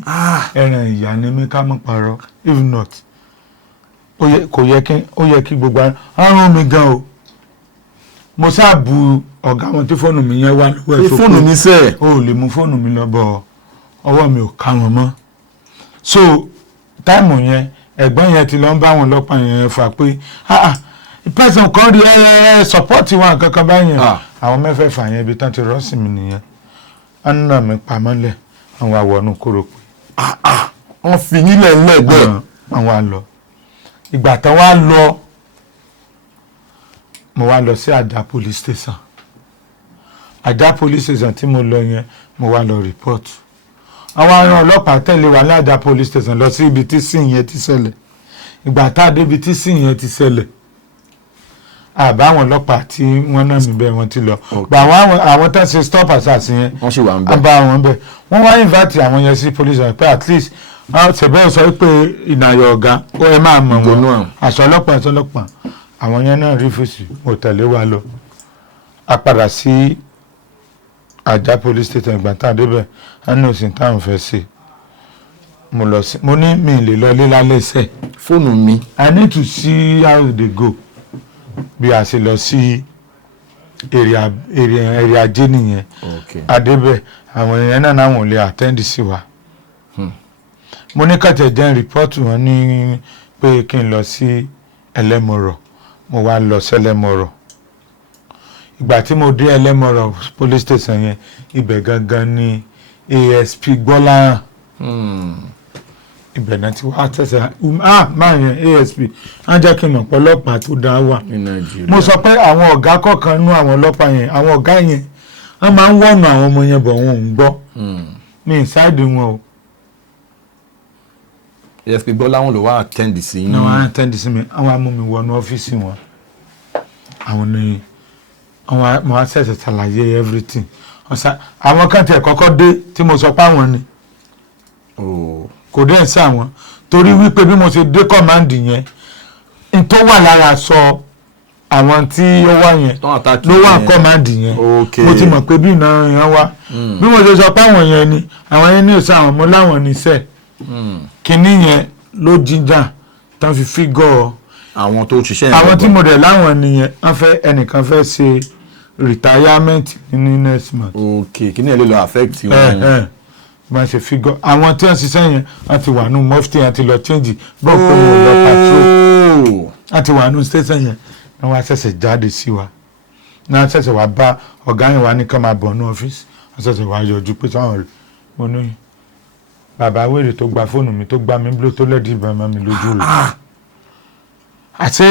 ẹran ìyá ni mí ká mọ̀ parọ́ if not ó yẹ kí gbogbo ara rún mi gan o mo ṣáàbù ọ̀gá wọn tí fóònù mi yẹn wá lọ́wọ́ ẹ̀ fóònù mi sẹ́ẹ̀ o lè mú fóònù mi lọ bọ̀ ọwọ́ mi ò ká wọn mọ́ so táìmù yẹn ẹ̀gbọ́n yẹn ti lọ ń bá wọn ọlọ́pàá yẹn fà pé pẹ́sàn kan rí sọ́pọ́ọ̀tì wọn kankan báyẹn àwọn mẹ́fẹ̀ẹ̀fà yẹn ibi tán ti rọ́ọ̀sì mi nìyẹn wọ́n nà mí pamọ́lẹ̀ àwọn àwọ̀nù kúrò pé wọ́n fi nílẹ̀ lẹ́gbẹ̀ẹ́ àwọn àlọ́ ìgbà tán wá lọ mo wá lọ sí Àjà police station Àjà police station tí mo lọ yẹn mo wá lọ report àwọn ará ọlọ́pàá tẹ̀lé wa ní Àjà police station lọ sí ibi tí sin yẹn ti ṣẹlẹ̀ ìgbà tá a dé ibi tí sin yẹn ti ṣẹlẹ̀ àbáwọn ọlọ́pàá tí wọ́n náà mi bẹ́ẹ̀ wọ́n ti lọ gba àwọn tó ń ṣe stop assas yẹn wọ́n sì wà ń bẹ̀ àbá wọn bẹ́ẹ̀ wọ́n wá invite àwọn yẹn sí police pé at least ṣẹ̀bẹ́ sọ pé ìnàyọ̀ ọ̀gá ó ẹ máa mọ̀ wọn aṣọ ọlọ́pàá àwọn yẹn náà rí fèsì mo tẹ̀lé wa lọ a padà sí Ajah police station ìgbà tá a débẹ̀ a ní òsì táwọn fẹ́ ṣe mo lọ sí mo ní mi lè lọ lé lálẹ́ sẹ́ fóònù mi. I need to see how they go bí a ṣe lọ sí èrè ajé nìyẹn adébẹ̀ àwọn èèyàn náà náà wọ́n lè attend sí wa mo ní kàtẹ́ jẹ́ rìpọ́ọ̀tù wọn ní pé kí n lọ sí ẹlẹ́mọ̀rọ̀ mo wá lọ sí ẹlẹ́mọ̀rọ̀ ìgbà tí mo dé ẹlẹ́mọ̀rọ̀ police station yẹn ibẹ̀ gangan ni ASP Gbọ́láhàn ibẹ̀ náà ti wá tẹ̀sẹ̀ máa yẹn ASP á jẹ́ kí n mọ̀ pé ọlọ́pàá tó dá wà mo sọ pé àwọn ọ̀gá kọ̀ọ̀kan nú àwọn ọlọ́pàá yẹn àwọn ọ̀gá yẹn wọ́n máa ń wọ̀nà àwọn ọmọ yẹn bọ̀ wọn ò ń gbọ́ ní ìsáàdì wọn o. ASP Gbọ́láhàn ló wá attend sí yín. náà wọ́n á attend sí mi àwọn amú mi wọnú ọ́fíìsì wọn àwọn ni àwọn mo á ṣẹ̀ṣẹ̀ ṣàlàyé everything àwọn kan tẹ̀ kọ́kọ́ dé tí mo sọ pé àwọn ni kò dé sí àwọn torí wípé bí mo ṣe dé kọ́máǹdì yẹn n tó wà lára sọ àwọn tí ó wá yẹn ló wà kọ́máǹdì yẹn mo ti mọ̀ pé bí iná yẹn wá bí mo ṣe sọ pé àwọn yẹn ni àwọn yẹn ní òsè àwọn mo láwọn níṣẹ́ kínní yẹn ló jíjà tán fi fígọ̀ àwọn tó ṣiṣẹ́ yẹn àwọn tí mo dẹ̀ láwọn nìyẹn wọ́n fẹ́ ẹnìkan fẹ́ ṣe retirement ní next month. kí ni ẹ lè lọ affect wọn. máa ṣe fígọ́ àwọn tí wọ́n ṣiṣẹ́ yẹn wọ́n ti wà nù mọ́fítì wọ́n ti lọ change bọ́ọ̀ pé wọ́n lọ patrol wọ́n ti wà nù station yẹn wọ́n wá ṣẹ̀ṣẹ̀ jáde sí wa náà ṣẹ̀ṣẹ̀ wá bá ọ̀gá yẹn wá ní ká máa bọ̀ ní ọ́fíìsì wọ́n ṣẹ̀ṣẹ̀ wá yọjú pé sọ́wọ́n rẹ̀ mo ní bàbá wèrè tó gba fóònù mi tó gbá mi bló tó lẹ́ẹ̀dì ìbọn mi lójú rẹ̀ àti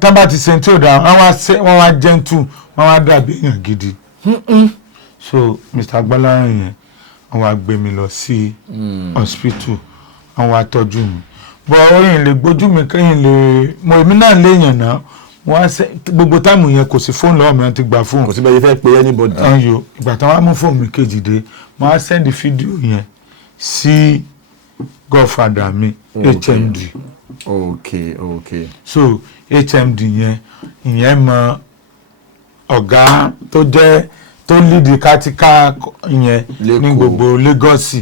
tán bá ti ṣe tí ò dáa wọ́n wá gentle wọ́n wá dàbí èèyàn gidi so Mr. Gbọ́láhàn yẹn wọ́n wá gbé mi lọ sí hospital wọ́n wá tọ́jú mi bọ́ oyin lè gbójú mi kéyìn lè mo èmi náà léèyàn náà wọ́n á ṣe gbogbo táìmù yẹn kò sí fóònù lọ́wọ́ mi wọ́n ti gba fóònù. kò sí bẹ́ẹ̀ fẹ́ pe anybody. ọyọ ìgbà tí wọ́n á mú fóònù mi kejì dé wọ́n á sẹ́ndì fídíò yẹn sí godfather mi HMD. okay. so HMD yẹn ìyẹn mọ ọ̀gá tó jẹ́ tó lídìí kátíká yẹn ní gbogbo Lagos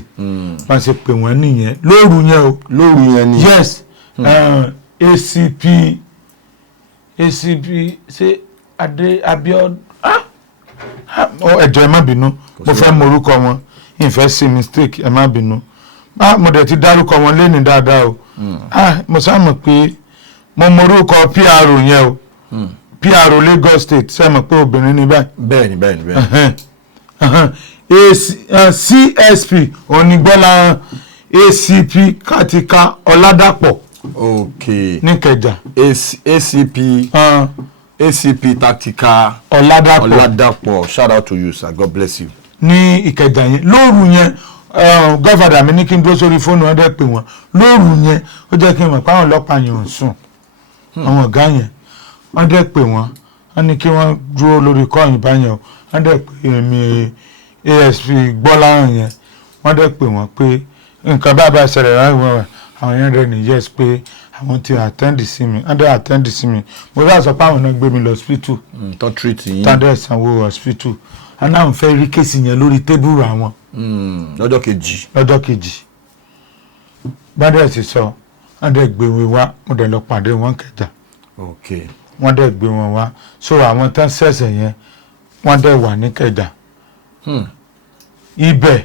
wọ́n ṣe pè wọ́n nìyẹn lóru yẹn o. lóru yẹn ni. yes ACP ṣe adé Abiodun ẹjọ ẹ má bínú mo fẹ́ mọ orúkọ wọn ìfẹ́ sí mistake ẹ má bínú mo dẹ̀ ti dárúkọ wọn lẹ́ni dáadáa o mo sá mọ̀ pé mo mọ orúkọ PRO yẹn o PRO Lagos State ṣe mọ̀ pé obìnrin ni báyìí. bẹ́ẹ̀ni. CSP Onígbọ́lá ACP Katika Ọládàpọ̀. Níkẹjà. ACP Tactical Ọládàpọ̀. Shout out to you sir, God bless you. Ní Ìkẹjà yẹn lóru yẹn gọ́fàdà mi ní kí n dúró sórí fóònù wọn dẹ́ pè wọ́n lóru yẹn ó jẹ́ kí n mọ̀ pé àwọn ọlọ́pàá yẹn ò sùn àwọn ọ̀gá yẹn wọ́n dẹ́ pè wọ́n ní kí wọ́n dúró lórí kọ́ọ̀yìn báyẹn o wọ́n dẹ́ pè èmi ASP Gbọ́láhàn yẹn wọ́n dẹ́ pè wọ́n pé nǹkan bá ṣẹlẹ̀ láìwọ̀n àwọn yẹn rẹ̀ ní yes pé àwọn ti attend sí mi wọ́n dẹ́ attend sí mi mo bá sọ pé àwọn náà gbé mi lọ hospital tó treat yín tàdé sanwó hospital wọ́n náà ń fẹ́ rí kéèsì yẹn lórí tébùrù àwọn lọ́jọ́ kejì bádẹ́ ti sọ wọ́n dẹ̀ gbé wọn wá mo dẹ̀ lọ pàdé wọn Kẹjà wọ́n dẹ̀ gbé wọn wá so àwọn tán ṣẹ̀ṣẹ̀ yẹn wọ́n dẹ̀ wà ní Kẹjà ibẹ̀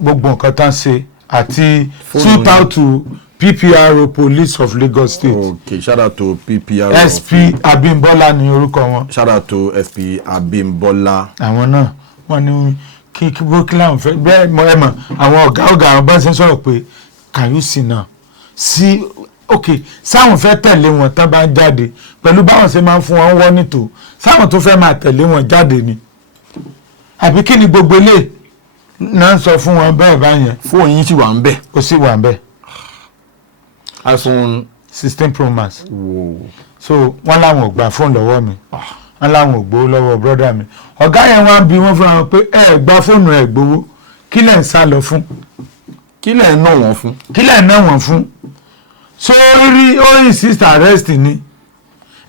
gbogbo nǹkan tán ṣe àti shoot out to PPRO Police of Lagos State. Shout out to PPRO. SP Abimbola ni orúkọ wọn. Shout out to SP Abimbola. àwọn náà wọ́n ní kí bókílà ń fẹ́ bẹ́ẹ̀ mọ ẹ mọ̀ àwọn ọ̀gá àwọn bá ṣe ń sọ̀rọ̀ pé can you see now sí ok sáwọn fẹ́ tẹ̀lé wọn tán bá ń jáde pẹ̀lú báwọn ṣe máa ń fún wọn wọ́n nítò sáwọn tó fẹ́ máa tẹ̀lé wọn jáde ni àbí kí ni gbogbo ilé náà ń sọ fún wọn bẹ́ẹ̀ báyẹn. fóònù yín sì wà ń bẹ̀. ó sì wà ń bẹ̀. iPhone 16 Pro Max. so wọ́n láwọn ò gba fóònù lọ́wọ́ mi wọ́n láwọn ò gbowó lọ́wọ́ brọ́dà mi ọ̀gá yẹn wá ń bi wọ́n fúnra wọn pé ẹ gba fóònù ẹ gbowó kí lẹ̀ ń sá lọ fún. kí lẹ̀ ń ná wọn fún. kí lẹ̀ ń ná wọn fún. so rí ó insist arrest ni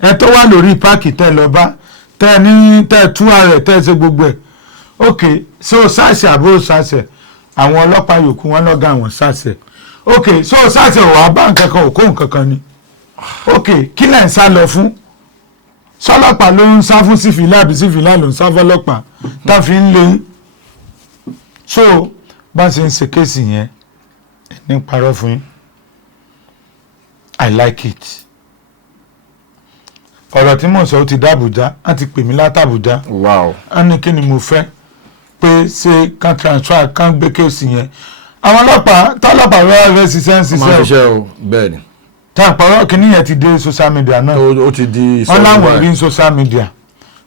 ẹ tó wà lórí páàkì tẹ lọ bá tẹ ní tẹ tú ara ẹ tẹ ṣe gbogbo ẹ ok so ṣàṣẹ àbúrò ṣàṣẹ àwọn ọlọ́pàá yòókù wọn lọ́gà àwọn ṣàṣẹ ok so ṣàṣẹ wàá bá nǹkan kan òkó nǹkan kan ni ok kí lẹ̀ ń sá lọ fún sọlọ́pàá ló ń sá fún sífìlà àbí sífìlà ló ń sá fọlọ́pàá tá fi ń lé so bá ṣe ń ṣe kéèsì yẹn ní parọ́ fún yín I like it ọ̀rọ̀ tí mò ń sọ ó ti dàbújá á ti pè mí látàbújá á ní kí ni mo fẹ́ pé ṣé kan transfer kan gbé kéèsì yẹn àwọn ọlọ́pàá tọ́lọ́pàá rẹ̀ rẹ̀ ṣiṣẹ́ o bẹ́ẹ̀ ni tá àpọ̀rọ̀ kìíní yẹn ti dé social media náà ó ti di wọ́n láwọn rí social media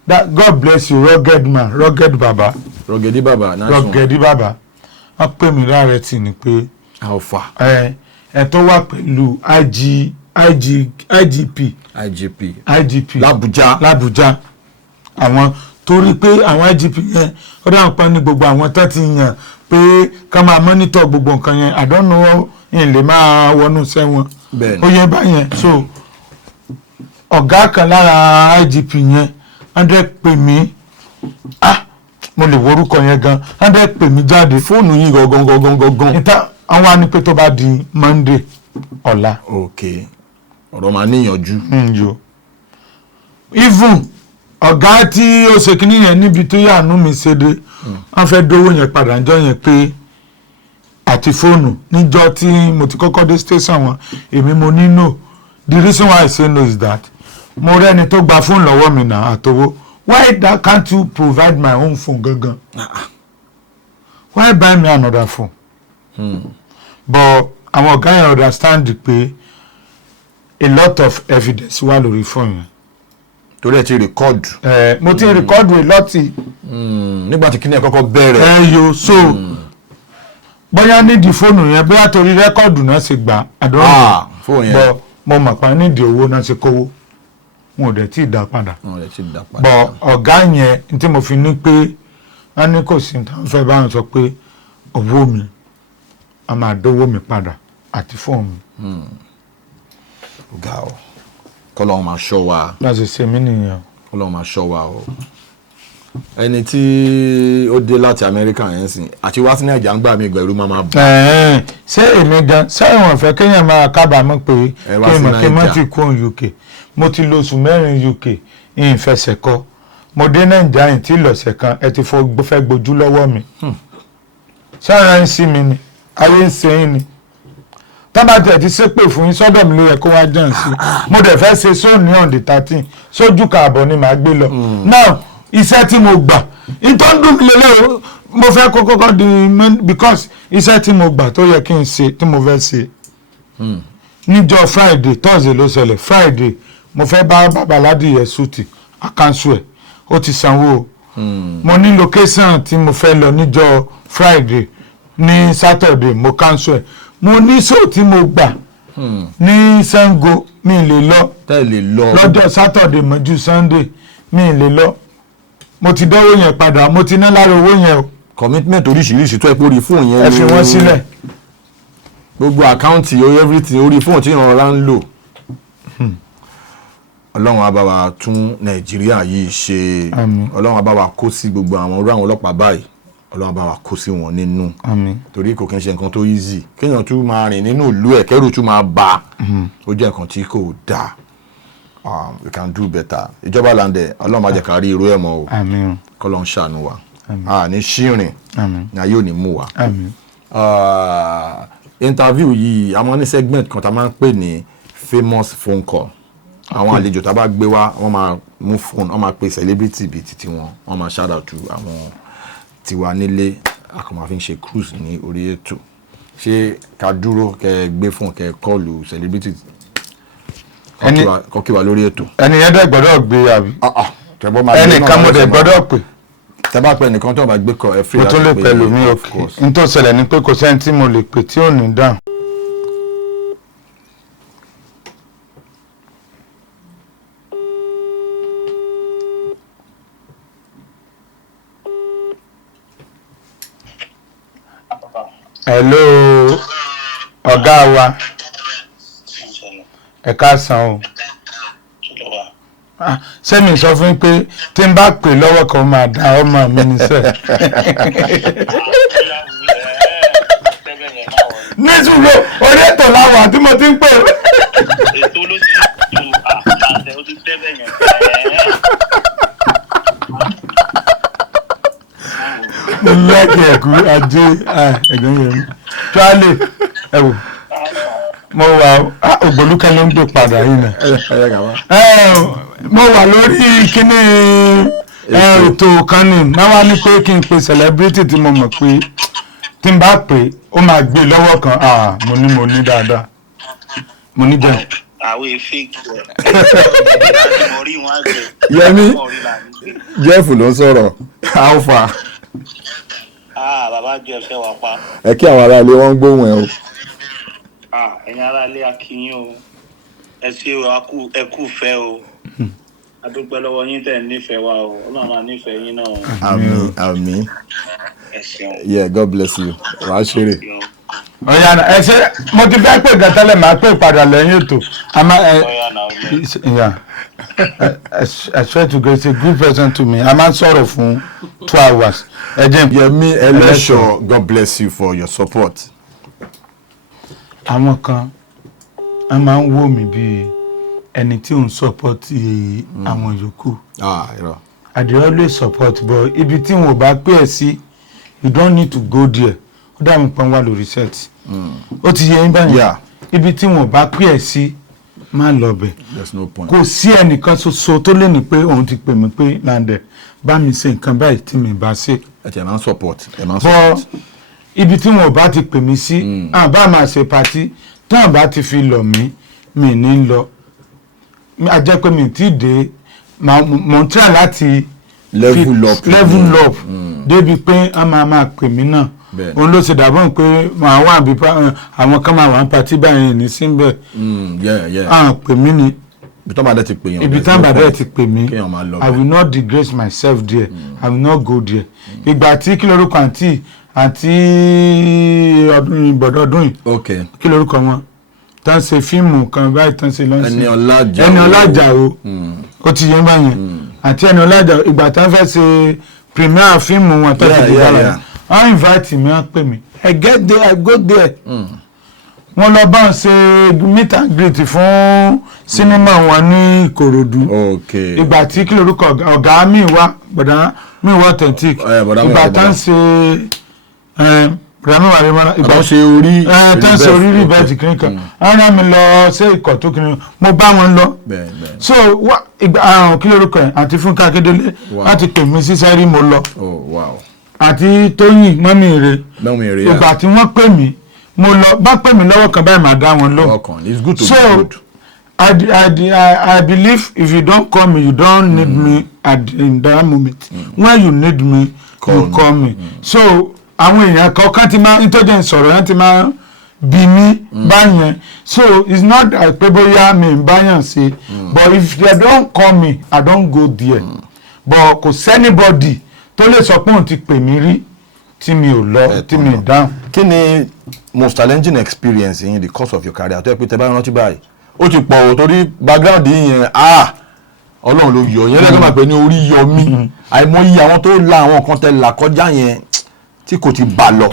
that God bless you rugged man rugged baba rọgẹdí bàbá wọ́n pè mí láàrẹ̀ tì ní pé alpha ẹ tó wà pẹ̀lú IGP l'Abuja àwọn torí pé àwọn IGP yẹn ó dáhùn pa ní gbogbo àwọn tó ti yàn pé ká máa mọ́nítọ̀ gbogbo nǹkan yẹn I don't know yẹn lè máa wọnú sẹ́wọ̀n ó yẹ báyẹn so ọ̀gá kan lára IGP yẹn 100 pè mí mo lè worúkọ yẹn gan 100 pè mí jáde fóònù yìí gangan níta àwọn á ní pé tó bá di Monday ọ̀la ok ọ̀rọ̀ máa níyànjú even ọ̀gá tí ó ṣe kínní yẹn níbi tó yàánú mi ṣe dé wọ́n fẹ́ dówó yẹn padà ńjọ́ yẹn pé àti fóònù níjọ́ tí mo ti kọ́kọ́ dé station wọn èmi mo ní no the reason why I say no is that mo rẹ́ni tó gba fóònù lọ́wọ́ mi náà àtọwọ́ why that can't you provide my own phone gangan why buy me another phone but àwọn ọ̀gá yẹn understand pé a lot of evidence wà lórí fóònù yẹn torí ẹ ti rìkọ́ọ̀dù. mo ti rìkọ́ọ̀dù a lot. nígbà tí kíní ẹ kọ́kọ́ bẹ̀rẹ̀. yo so bóyá nídìí fóònù yẹn bóyá torí rẹ́kọ̀dù náà ṣe gbà àdúrà bọ̀ mo mọ̀ pa nídìí owó náà ṣe kówó wọn ò dẹ̀ tí ì dá padà bọ̀ ọ̀gá yẹn tí mo fi ní pé wọ́n ní kò sí nǹkan fẹ́ báwọn sọ pé owó mi a máa dówó mi padà àti fóònù mi. ọ̀gá o kọ́lọ́run máa ṣọ́ wa. láti ṣe mí nìyẹn. kọ́lọ́run máa ṣọ́ wa o. ẹni tí ó dé láti Amẹ́ríkà yẹn sìn àti wá sí Nàìjíríà ń gbà mí ìgbà ìlú máa bọ̀. ṣé èmi gan sẹ́wọ̀n fẹ́ kéèyàn máa kábàámọ̀ pé kí n má ti kó UK mo ti lo oṣù mẹ́rin UK ìfẹsẹ̀ kọ mo dé Nàìjíríà yìí tí lọ́sẹ̀ kan ẹ ti fẹ́ gbójú lọ́wọ́ mi. sára ń sí mi ni ayé ń ṣe yín ni tábàtì ẹ̀ ti ṣépè fún yín sọ́dọ̀ mi ló yẹ kó wá jẹun sí mo dẹ̀ fẹ́ ṣe sóòní on the 13 sójú kààbọ̀ ni màá gbé lọ now iṣẹ́ tí mo gbà ìtọ́ ń dùn mí lélẹ̀ mo fẹ́ kọ́kọ́ di because iṣẹ́ tí mo gbà tó yẹ kí n ṣe tí mo fẹ́ ṣe níjọ́ Friday Thursday ló ṣẹlẹ̀ Friday mo fẹ́ bá babaládìyẹ sùtì àkànṣu ẹ̀ ó ti sanwó mo ní location tí mo fẹ́ lọ níjọ́ Friday ní Saturday mo cancel ẹ̀ mo ní show tí mo gbà ní Ṣàngó mi lè lọ lọ́jọ́ Saturday mọ́jú Sunday mi lè lọ mo ti dánwó yẹn padà mo ti ná lára owó yẹn o. commitment oríṣiríṣi tó ẹ pé orí fóònù yẹn ẹ fi wọ́n sílẹ̀. gbogbo àkáǹtì everything orí fóònù tí ìrànlọ́lá ń lò. Ọlọ́run á bá wa tún Nàìjíríà yìí ṣe Ọlọ́run á bá wa kó sí gbogbo àwọn ọ̀rọ̀ àwọn ọlọ́pàá báyìí Ọlọ́run bá wa kó sí wọn nínú torí kò kí n ṣe nǹkan tó easy kéèyàn tún máa rìn nínú ìlú ẹ̀ kẹ́rù tún máa bá ó jẹ́ nǹkan tí kò dáa we can do better Ijoba Lande Ọlọ́run má jẹ́ ká rí irú ẹ̀ mọ́ o k'Ọlọ́run ṣàánú wa ní ṣìrìn ní ayé ò ní mú wa. Interview yìí a máa ní segment kan tá a máa ń pè ní famous phone call àwọn àlejò tá a bá gbé wá wọ́n máa mú phone wọ́n máa pe celebrity bíi titi wọn wọ́n máa shout out to àwọn tiwa nílé akọ̀mọ̀ fi ń ṣe cruise ní orí ètò ṣé ká dúró kẹ gbé fún kẹ kọlù celebrity kọ́ kí wà lórí ètò. ẹni yẹn dẹ̀ gbọ́dọ̀ gbé àbí. ẹnìkan mo dẹ̀ gbọ́dọ̀ pè. tẹ́ bá pẹ́ nìkan tó bá gbé kọ ẹ free láti pè é. mo tún lè pẹ́ lómi òkè n tó ṣẹlẹ̀ ni pé kò sẹ́ni tí mo lè pè tí ò ní dáhùn. hello ọ̀gá wa ẹ káàsán o sẹ́mi sọ fún pé tí n bá pè lọ́wọ́ kan máa dá ọmọ mi níṣẹ́. nísùúrù orí ètò làwọn àti mo ti ń pè. ètò ló ti tu àtẹ ó ti tẹ́lẹ̀ yẹn. mo lẹ́kì ẹ̀kú ajé ẹ̀gbọ́n yẹn tíwálé ẹ̀wò mo wà ògbólúkẹ́ ló ń gbé padà yìí nà. mo wà lórí kíní ètò kan ní náà wá ní pé kí n pe celebrity tí mo mọ̀ pé tí n bá pè ó máa gbé lọ́wọ́ kan mo ní dáadáa mo ní bẹ́ẹ̀. àwọn èfèkì Yẹmí Jeff ló ń sọ̀rọ̀ alpha. bàbá Jeff ṣe wà pa. ẹ kí àwọn aráalé wọn gbóhùn ẹ o. ẹ̀yin aráalé akínyìn o ẹ ṣe ẹ kú fẹ́ o adúpẹ́ lọ́wọ́ yín tẹ̀ nífẹ̀ẹ́ wa o Ọlọ́run máa nífẹ̀ẹ́ yín náà. àmín àmín. ẹ ṣeun. yeah, God bless you. wàá ṣeré. ọ̀yà ẹ ṣe mo ti fẹ́ pè gàtẹ́lẹ̀ máa pè padà lẹ́yìn ètò I swear to God, it's a good person to me. A máa ń sọ̀rọ̀ fún 2 hours. Yẹmí Ẹlẹ́ṣọ̀, God bless you for your support. Àwọn kan a máa ń wò mí bí ẹni tí ò ń support àwọn yòókù. I dey always support, but ibi tí wọn ò bá pè ẹ́ sí, you don't need to go there. Ó dà mí pọ́n wá lórí set. Ó ti yẹ yín báyìí. Ibi tí wọn ò bá pè ẹ́ sí, má lọ bẹ̀. There's no point. Kò sí ẹnìkan ṣoṣo tó lè ní pé òun ti pè mí pé Lande bá mi ṣe nǹkan báyìí tí mi bá ṣe. ẹ máa ń support. Bọ́ ibi tí wọn ò bá ti pè mí sí, bá máa ṣe pàtí tí wọn bá ti fi lọ̀ mí, mi ní lọ. A jẹ́ pé mi ti dé mo ń try láti level up débi pé a máa pè mí náà. Òun ló ṣe dàbọ̀ pé màá wà bí àwọn kan máa wà ní pàtí báyìí ní síbẹ̀. Pè mí ni ibi tí wọ́n bá dẹ̀ ti pè mí I will not disgrace myself there. I will not go there. Ìgbà tí kí lórúkọ àǹtí ìbọ̀dọ̀dún yìí kí lórúkọ wọn tán ṣe fíìmù kan báyìí tán ṣe lọ́sìn Ẹni Ọlájà o ó ti yẹn báyẹn àti Ẹni Ọlájà ìgbà tán fẹ́ ṣe premiere fíìmù wọn tó ti di dára wọ́n invite mi wọ́n pè mí I get there I go there. Wọ́n lọ bá ń ṣe meet and greet fún sinimá wọn ní Ìkòròdú. Ìgbà tí kí lórúkọ ọ̀gá mi wá bọ̀dá mi wá authentic ìgbà tá ń ṣe bọ̀dá mi wà rí mọ́ra ìgbà tá ń ṣe orí rí bẹ́ẹ̀ tì kiri kan ara mi lọ ṣe ìkọ̀ tó kiri mo bá wọn lọ. So ìgbà àrùn kí lórúkọ ẹ̀ àti Fúnkẹ́ Akíndélé láti pè mí sí sẹ́rí mo lọ àti Tóyìn mọ́mì rẹ̀ ìgbà tí wọ́n pè mí mo lọ bá pè mí lọ́wọ́ kan báyìí máa dá wọn lọ. It's good to be good. I believe if you don't call me you don't need me in that moment. When you need me you call me. So àwọn èèyàn kọ̀ọ̀kan ti máa intelligent sọ̀rọ̀ yẹn ti máa bí mi báyẹn. So it's not that pé bóyá mi ń báyàn ṣe but if they don't call me I don't go there. But kò sẹ́nibọ́dì tó lè sọ pé òun ti pè mí rí tí mi ò lọ tí mi dáhùn. Kí ni most challenging experience in the course of your career tó yẹ pé tẹ bá rántí báyìí ó ti pọ̀ torí background yẹn Ọlọ́run ló yọ yẹn lẹ́gbẹ̀ẹ́ máa pè ní orí yọ mí àìmọye àwọn tó la àwọn kan tẹ là kọjá yẹn tí kò ti bà lọ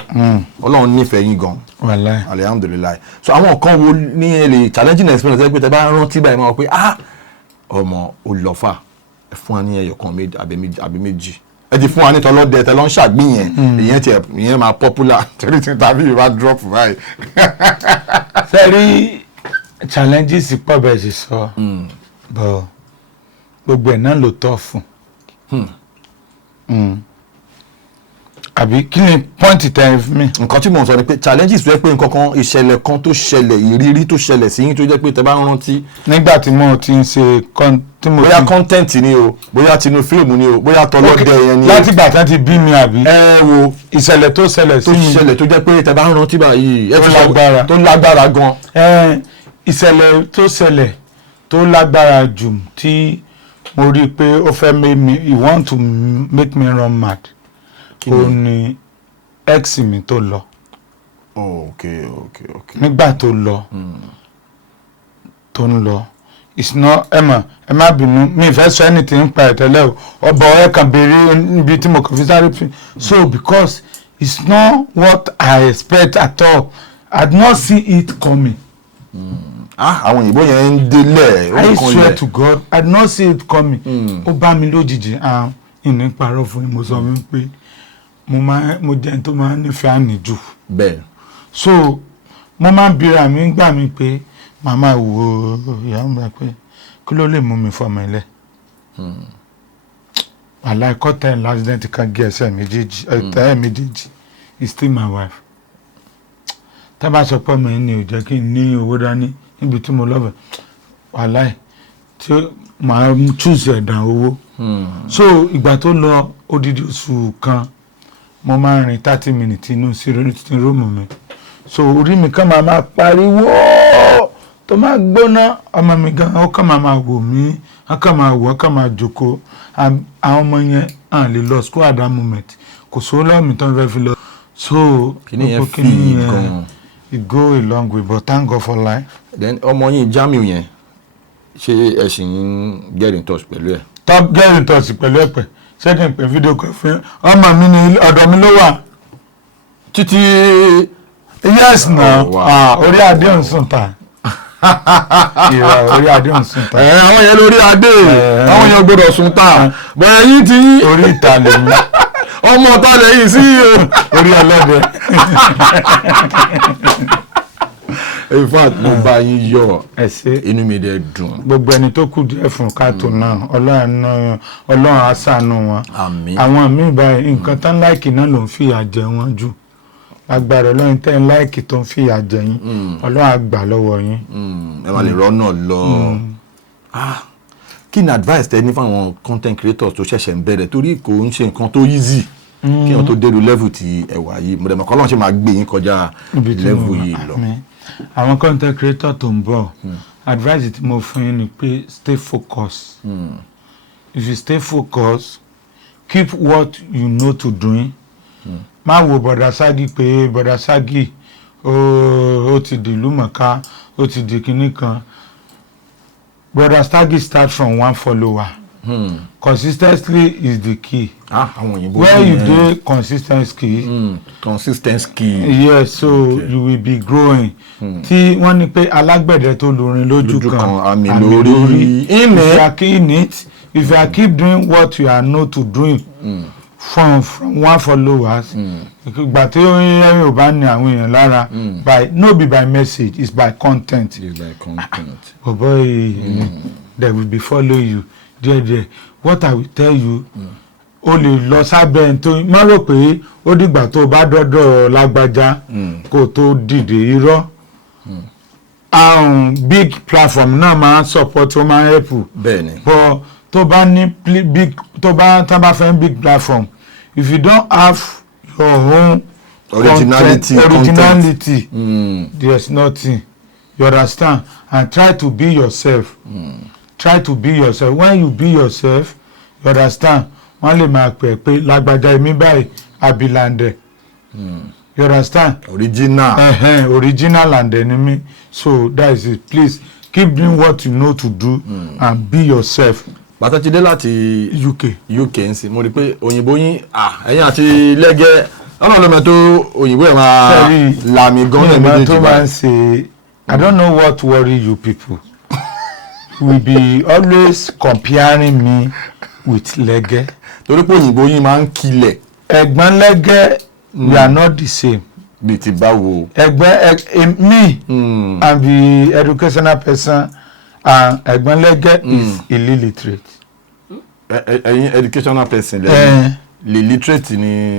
Ọlọ́run nífẹ̀ẹ́ yín gan alihamudulilayi so àwọn kan wo ní ẹlẹ challenging experience tó yẹ pé tẹ bá rántí báyìí máa wọ pé ọmọ olùlọ́fà ẹ fún wa ní ẹyọ kan àbí méjì ẹ ti fún wa ní tọlọ́dẹ tẹ lọ ń ṣàgbìyàn ìyẹn máa popular torí tí tàbí ìwà drop báyìí. sẹ́rí challenges pọ̀ bẹ́ẹ̀ ṣe sọ bọ̀ gbogbo ẹ̀ náà ló tọ́ fún àbí kí ni point tẹ̀ fún mi. nǹkan tí mo sọ ni pé challenges tó yẹ pé nǹkan kan ìṣẹ̀lẹ̀ kan tó ṣẹlẹ̀ ìrírí tó ṣẹlẹ̀ sí yín tó jẹ́ pé tẹ bá rántí. nígbà tí mo ti ń ṣe bóyá content ni o bóyá tinú fíìmù ni o bóyá tọlọ́dẹ yẹn ni o. láti gbà tán ti bí mi àbí. wo ìṣẹ̀lẹ̀ tó ṣẹlẹ̀ sí mi. tó ṣẹlẹ̀ tó jẹ́ pé tẹ bá rántí báyìí. tó lágbára gan. ìṣẹ̀lẹ̀ tó ṣẹlẹ̀ tó lágbára jù tí mo rí i pé ó fẹ́ make me he want to make me run mad. ó ní ex mi tó lọ. okay. nígbà tó lọ tó ń lọ it's not ẹ má bínú mi fẹ́ sọ anything pa ẹ̀tẹ́lẹ̀ o ọba ẹ̀ kan béèrè níbi tí mo kàn fi sáré fi so because it's not what I expect at all I did not see it coming. Àwọn òyìnbó yẹn ń délẹ̀. I swear to God I did not see it coming. Ó bá mi lójijì ìní parọ́ fún mi mo sọ wípé mo jẹ́ tó máa ń nífẹ̀ẹ́ àníjù. Bẹ́ẹ̀. So mo máa ń bira mi gbà mí pé màmá wo ìyá mi pé kí ló lè mú mi fọmọ ilẹ̀. Àláìkọ́tà ẹ̀ l'accident kan gé ẹsẹ̀ méjèèjì ẹ̀tẹ́ méjèèjì is still my wife. Tá bá sọ pé mi ní ò jẹ́ kí n ní owó dání níbi tí mo lọ́bẹ̀ wàláì tí màá choose ẹ̀dà owó. So ìgbà tó lọ odidi oṣù kan mo máa ń rìn 30 minutes inú sitting room mi so orí mi kàn máa pariwo tó máa gbóná ọmọ mi gan ó kàn máa wò mí ó kàn máa wò ó kàn máa jókòó àwọn ọmọ yẹn lè lọ school at that moment kò sówó lọ́wọ́ mi tó ń fẹ́ fi lọ so kíní yẹn it go a long way but thank God for life. Then ọmọ yín Jamiu yẹn ṣé ẹ ṣì ń get in touch pẹ̀lú ẹ̀. Top get in touch pẹ̀lú ẹ̀pẹ̀ ṣẹ́kìn pẹ̀ fídíò kan fún ọmọ mi ní ọ̀dọ̀ mi ló wà. Títí. Yes na orí adé ń sùn ta. Orí adé ń sùn ta. Àwọn yẹn lórí adé àwọn yẹn gbọ́dọ̀ sùn ta bẹ́ẹ̀ yín ti. Orí ìta lèmi. Ọmọ ọ̀tá lẹ́yìn sí orí ọlọ́dẹ. In fact mo bá yín yọ̀ inú mi dẹ̀ dùn. Gbogbo ẹni tó kù díẹ̀ fún káàtó náà Ọlọ́run á ṣàánú wọn. Àmín. Àwọn míì báyìí nǹkan tán láìkì náà ló ń fìyà jẹ wọ́n jù. Agbára Ọlọ́run tẹ́ ń láìkì tó ń fìyà jẹ yín Ọlọ́run á gbà lọ́wọ́ yín. Ẹ máa lè rọ́nà lọ. Kí ni advice tẹ ní fáwọn content creators tó ṣẹ̀ṣẹ̀ ń bẹ̀rẹ̀ torí kò ń ṣe nǹkan tó easy kí wọ́n tó dérú level tí ẹ wà yìí mo dẹ̀ mọ̀ kọ́ Ọlọ́run ṣe máa gbé yín kọjá level yìí lọ. Àwọn content creator tó ń bọ̀ advice tí mo fún yín ni pé stay focused. If you stay focused keep what you know to doing. Má wo bọ̀dà ságì pé bọ̀dà ságì ó ti di ìlú mọ̀ká ó ti di kinní kan. Bọ̀dà ságì start from one follower. Consistency is the key. Where you do consistency. Yes, so you will be growing. Tí wọ́n ní pé alágbẹ̀dẹ tó lórin lójú kan àmì lórí. If you are keep doing what you are known to doing from one followers, ìgbà tí ó bá ní àwọn èèyàn lára no be by message it's by content. Oh boy, they will be following you. There. What I will tell you, o lè lọ sábẹ́ ẹni tó má rò pé ó dìgbà tó bá dọ́dọ̀ lágbájá kó tó dìde irọ́. Big platform náà máa support ó máa help. Bẹ́ẹ̀ni. But tó bá ní tá bá fẹ́ big platform if you don't have your own originality there's nothing. You understand? And try to be yourself. Try to be yourself. When you be yourself, you understand? Wọ́n lè máa pè pé lágbájá èmi báyìí abilande. You understand? Original Lande ni mí. So that is it. Please keep doing what you know to do and be yourself. Bàtà ti dé láti UK ń sìn mo rí pé òyìnbó yín ẹ̀yin àti lẹ́gẹ́ ọ̀nà lọ́mọ tó òyìnbó ẹ̀ máa làmì gan-an méjèèjì tó máa ń ṣe I don't know what worry you people. Will be always comparing me with lẹ́gẹ́. Torí pé òyìnbó yín máa ń kilẹ̀. Ẹ̀gbọ́n lẹ́gẹ́ we are not the same. Bí ti báwo. Ẹ̀gbọ́n me I'm the educational person and ẹ̀gbọ́n lẹ́gẹ́ is illiterate. Ẹ̀yin educational person literate ni.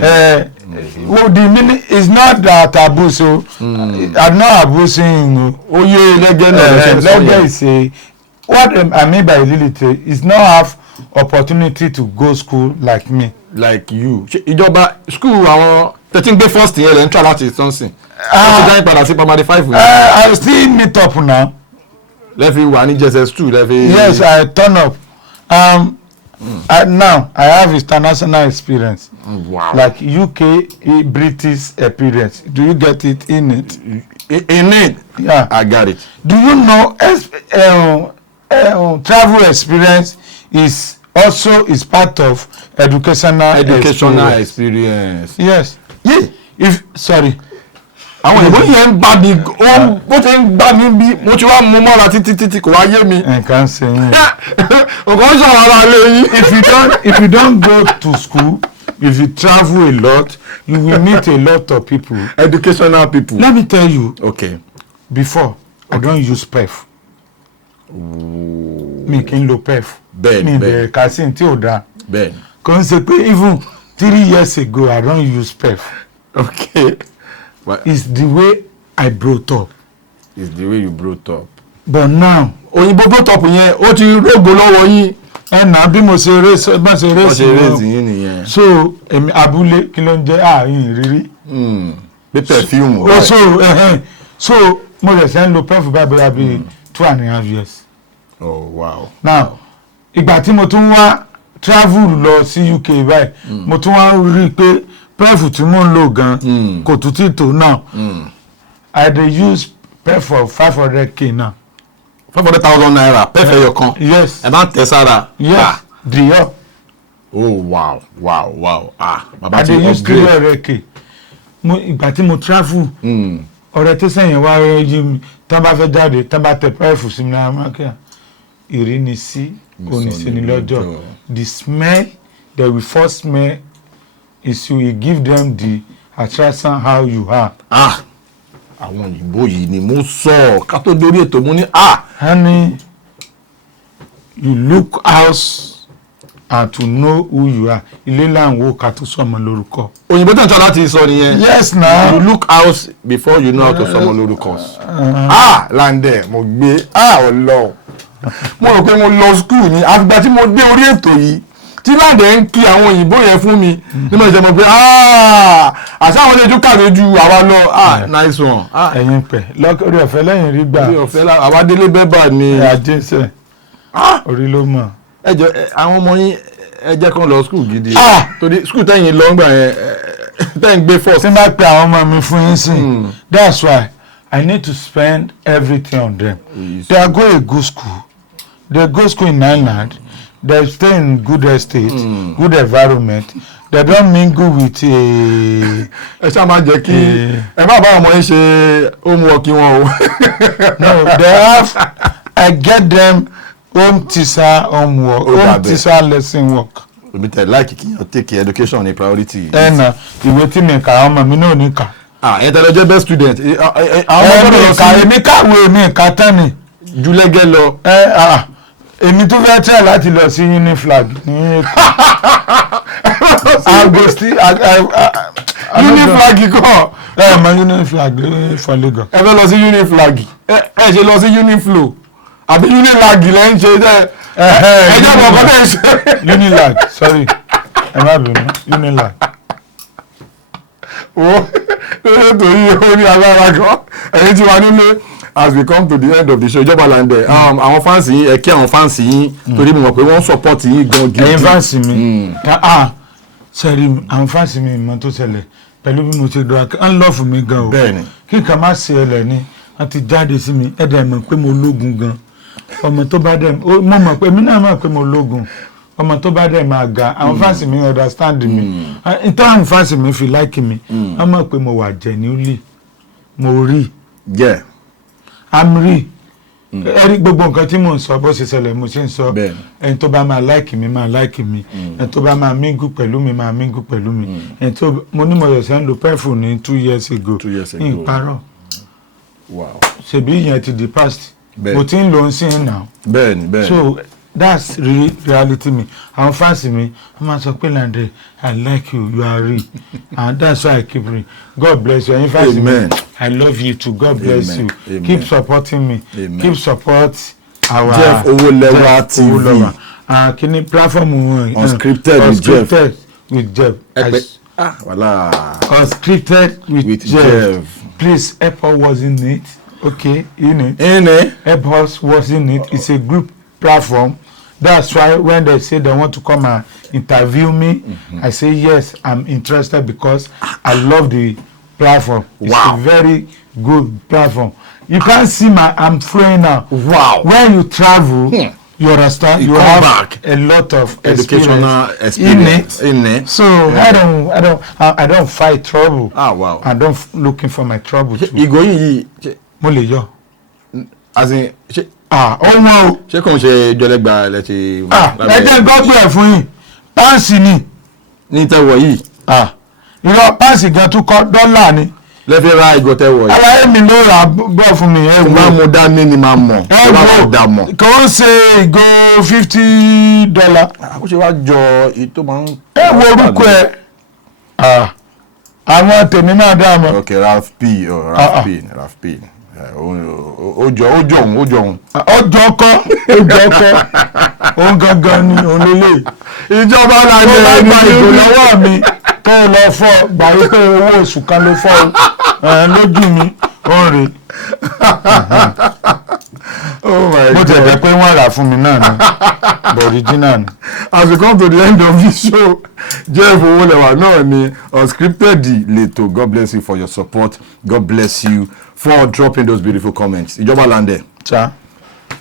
Well, the meaning is not that taboo so I'm not abusing. Oye lẹ́gẹ́ náà lẹ́gẹ́ is a what I mean by illiterate is not have opportunity to go school like me. Like you. Ìjọba school àwọn 13 gbé first year lẹ́yìn try láti something. Wọ́n ti dá ìpadà sí primary 5. I still meet up now. Lẹ́fi wà ní JSS2 lẹ́fi. Yes, I turn up. Now I have international experience. Wow. Like UK British experience. Do you get it in it? In it? Yeah. I got it. Do you know travel experience is part of educational experience. Yes. Yeah. Sorry. Àwọn ìbò yẹn ń bá mi bó ṣe ń gbá mi bí mo ti wá mú mọ́ra títí kò wá yé mi. Nǹkan ṣe yín. Nǹkan ṣe àwọn ará ilé yín. If you don't go to school, if you travel a lot, you will meet a lot of people. Educational people. Let me tell you. Okay. Before, I don't use pef. Mi kì í lo pef. Bẹ́ẹ̀ni. Mi bẹ̀rẹ̀ kásìn tí ò dáa. Bẹ́ẹ̀ni. Kò ń ṣe pé even 3 years ago, I don't use pef. Okay. It's the way I brought up. It's the way you brought up. But now, òyìnbó brought up yẹn ó ti rógo lọ́wọ́ yín. Ẹ̀nà bí mo ṣe race yín nìyẹn. So èmi abúlé kí ló ń jẹ́ ààyìn rírí. Bí perfume. So mo rẹ̀ ṣe ń lo pef báyìí bí 2.5 years. Oh wow. Now ìgbà tí mo tún wá travel lọ sí UK báyìí mo tún wá rí i pé pef tí mo ń lò gan kò tún tí tó now. I dey use pef for 500k now. 500,000 naira pef ẹyọ kan. Yes. Ẹ máa ń tẹ sára. Yes. Dior. Oh wow. Bàbá I ti dey use upgrade. 300k. Ìgbà tí mo travel. Ọ̀rẹ́ tó sẹ́yìn wá yí mi tán bá fẹ́ jáde tán bá tẹ pẹ́ẹ̀fù sí mi náà mákìá ìrínisí oníṣẹ́ni lọ́jọ́. The smell that we first smell is you give them the attraction how you are. Àwọn òyìnbó yìí ni mo sọ ká tó dórí ètò mo ní honey, you look house and to know who you are. Ilé là ń wò ká tó sọmọ lórúkọ. Òyìnbó tẹ̀ ń tọ́ láti sọ nìyẹn. Yes now. You look house before you know how to sọmọ lórúkọ. Lande mo gbé Ọlọ́run. Mo rò pé mo lọ school ni àgbà tí mo dé orí ètò yìí tí Lande ń kí àwọn òyìnbó yẹn fún mi ní mo ṣe mọ̀ pé àṣà àwọn ojú kàwé ju àwa lọ. Nice one. Ẹ̀yin pẹ̀ lórí ọ̀fẹ́ lẹ́yìn rí gbà. Orí ọ̀fẹ́ àwa délé bẹ́bà ni. Àjẹsẹ̀ orí ló mọ̀. Ẹ jọ àwọn ọmọ yín ẹ jẹ́ kán lọ school gidi. Torí school tẹ̀yìn lọ ńgbà yẹn tẹ̀yìn gbé first. Tí n bá pe àwọn ọmọ mi fún yín sìn, that's why I need to spend everything on them. They are going to good school. They go school in Hollyland. They stay in good estate, good environment. They don't mingle with ẹ ṣáà máa jẹ́ kí ẹ má bá ọmọ yín ṣe homework wọn o. No, I get them home teacher homework, home teacher lesson work. Omi tẹ̀ láìkì kí yàn take education ní priority. Ẹ̀nà ìwé tí mi kà ọmọ mi náà ní kà. Ẹ tẹ́lẹ̀ jẹ́ best student. Àwọn ọmọ mi kà èmi kàwé mi kà tán ni. Ju lẹ́gẹ́ lọ. Èmi tó fẹ́ tẹ̀ láti lọ sí Uniflag ní Uniflag kọ́. Mọ Uniflag for Lagos. Ẹ fẹ́ lọ sí Uniflag. Ẹ ṣe lọ sí Uniflow. Àbí Unilag lẹ́ ń ṣe dẹ́. Ẹ jẹ́ bọ̀ kọ́tẹ́ ṣe. Unilag, sorry. Ẹ má bínú, Unilag. Ètò yìí ó ní agbára kan. Ẹ̀yin tí wà nílé as we come to the end of the show Ijoba Lande. Àwọn fans yín ẹ kí àwọn fans yín torí mo mọ̀ pé wọ́n support yín gan gidi. Ẹ̀yin fans mi. Sẹ́rí àwọn fans mi mọ̀ tó ṣẹlẹ̀ pẹ̀lú bí mo ṣe dọ̀ra kí wọ́n love mi gan o. Bẹ́ẹ̀ni. Kí n kà má ṣe ẹlẹ̀ ni wọ́n ti jáde sí mi ẹ̀dá mọ̀ pé mo lógun gan. Ọmọ tó bá dẹ̀ mo mọ̀ pé mi náà mọ̀ pé mo lógun. Ọmọ tó bá dẹ̀ máa ga àwọn fans mi understand mi. Nítorí àwọn fans mi fi like mi wọ́n mọ̀ pé mo wà genuinely mo rí. Yeah. I'm real. Ẹ̀rí gbogbo nǹkan tí mò ń sọ bó ṣe ṣẹlẹ̀ mo ṣe ń sọ ẹni tó bá máa like mi máa like mi ẹni tó bá máa mingle pẹ̀lú mi máa mingle pẹ̀lú mi ẹni tó mo ní mo ṣẹ̀ṣẹ̀ ń lo pẹ́fù ní 2 years ago ní ìparọ́ ṣèbí ìyẹn ti di past mo ti ń lo ń sìn náà so that's reality mi àwọn fans mi wọ́n máa sọ pé Lande I like you you are real and that's why I keep real God bless you ẹ̀yin fans mi I love you too God bless you keep supporting me keep support our Jeff Owolewa TV kini platform wọn Unscripted with Jeff voilà Unscripted with Jeff please help us was in it okay in it help us was in it it's a group platform. That's why when they say they want to come and interview me, I say yes, I'm interested because I love the platform. It's a very good platform. You can't see I'm flowing now. Wow. When you travel, You understand? You You come have back. a lot of Educational experience in it. So I don't fight trouble. Ah, wow. I don't looking for my trouble too. Ìgò yìí Mo lè yọ. as in ṣe Ó wọ́n o. ṣé kò ń ṣe jọlẹ́gba lẹ́tì. Ẹ jẹ́ gbọ́gbẹ́ ẹ̀ fún yín. Páǹsì ni. Ní tẹ́wọ̀ yìí. Irọ́ páǹsì gan tún kọ́ $1 ni. Lẹ́fẹ̀ẹ́ ra ìgò tẹ́wọ̀ yìí. Aláyé mi ló rà bọ́ fún mi. Tí máa mú dání ni máa mọ̀. Ẹ wo kò ń ṣe ìgò $50. Ó ṣe wá jọ ìtò máa ń. Ẹ wo orúkọ ẹ. Àwọn tèmi náà dá mọ́. Okay, Ralph P. Ralph P. Ó jọ òun. Ọjọ́ kọ́ òun gangan ni òun lélẹ̀. Ìjọba Tó Lande bá ẹni gba ìgò ní lọ́wọ́ mi tó lọ fọ́ gbà wípé owó oṣù kan ló fọ́ lójú mi ó ń rè. Oh my Bó God. tẹ̀ jẹ́ pé wọ́n rà fún mi náà ni but original ni. As we come to the end of this show, Jeff Owolewa náà ni Unscripted lẹ́tọ̀. God bless you for your support. God bless you for dropping those beautiful comments. Ijoba Lande. Cha.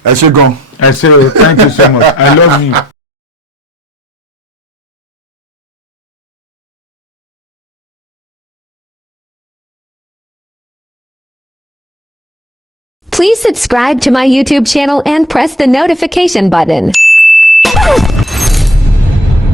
Ẹ ṣé gan. I say thank you so much. I love you. Please subscribe to my YouTube channel and press the notification button.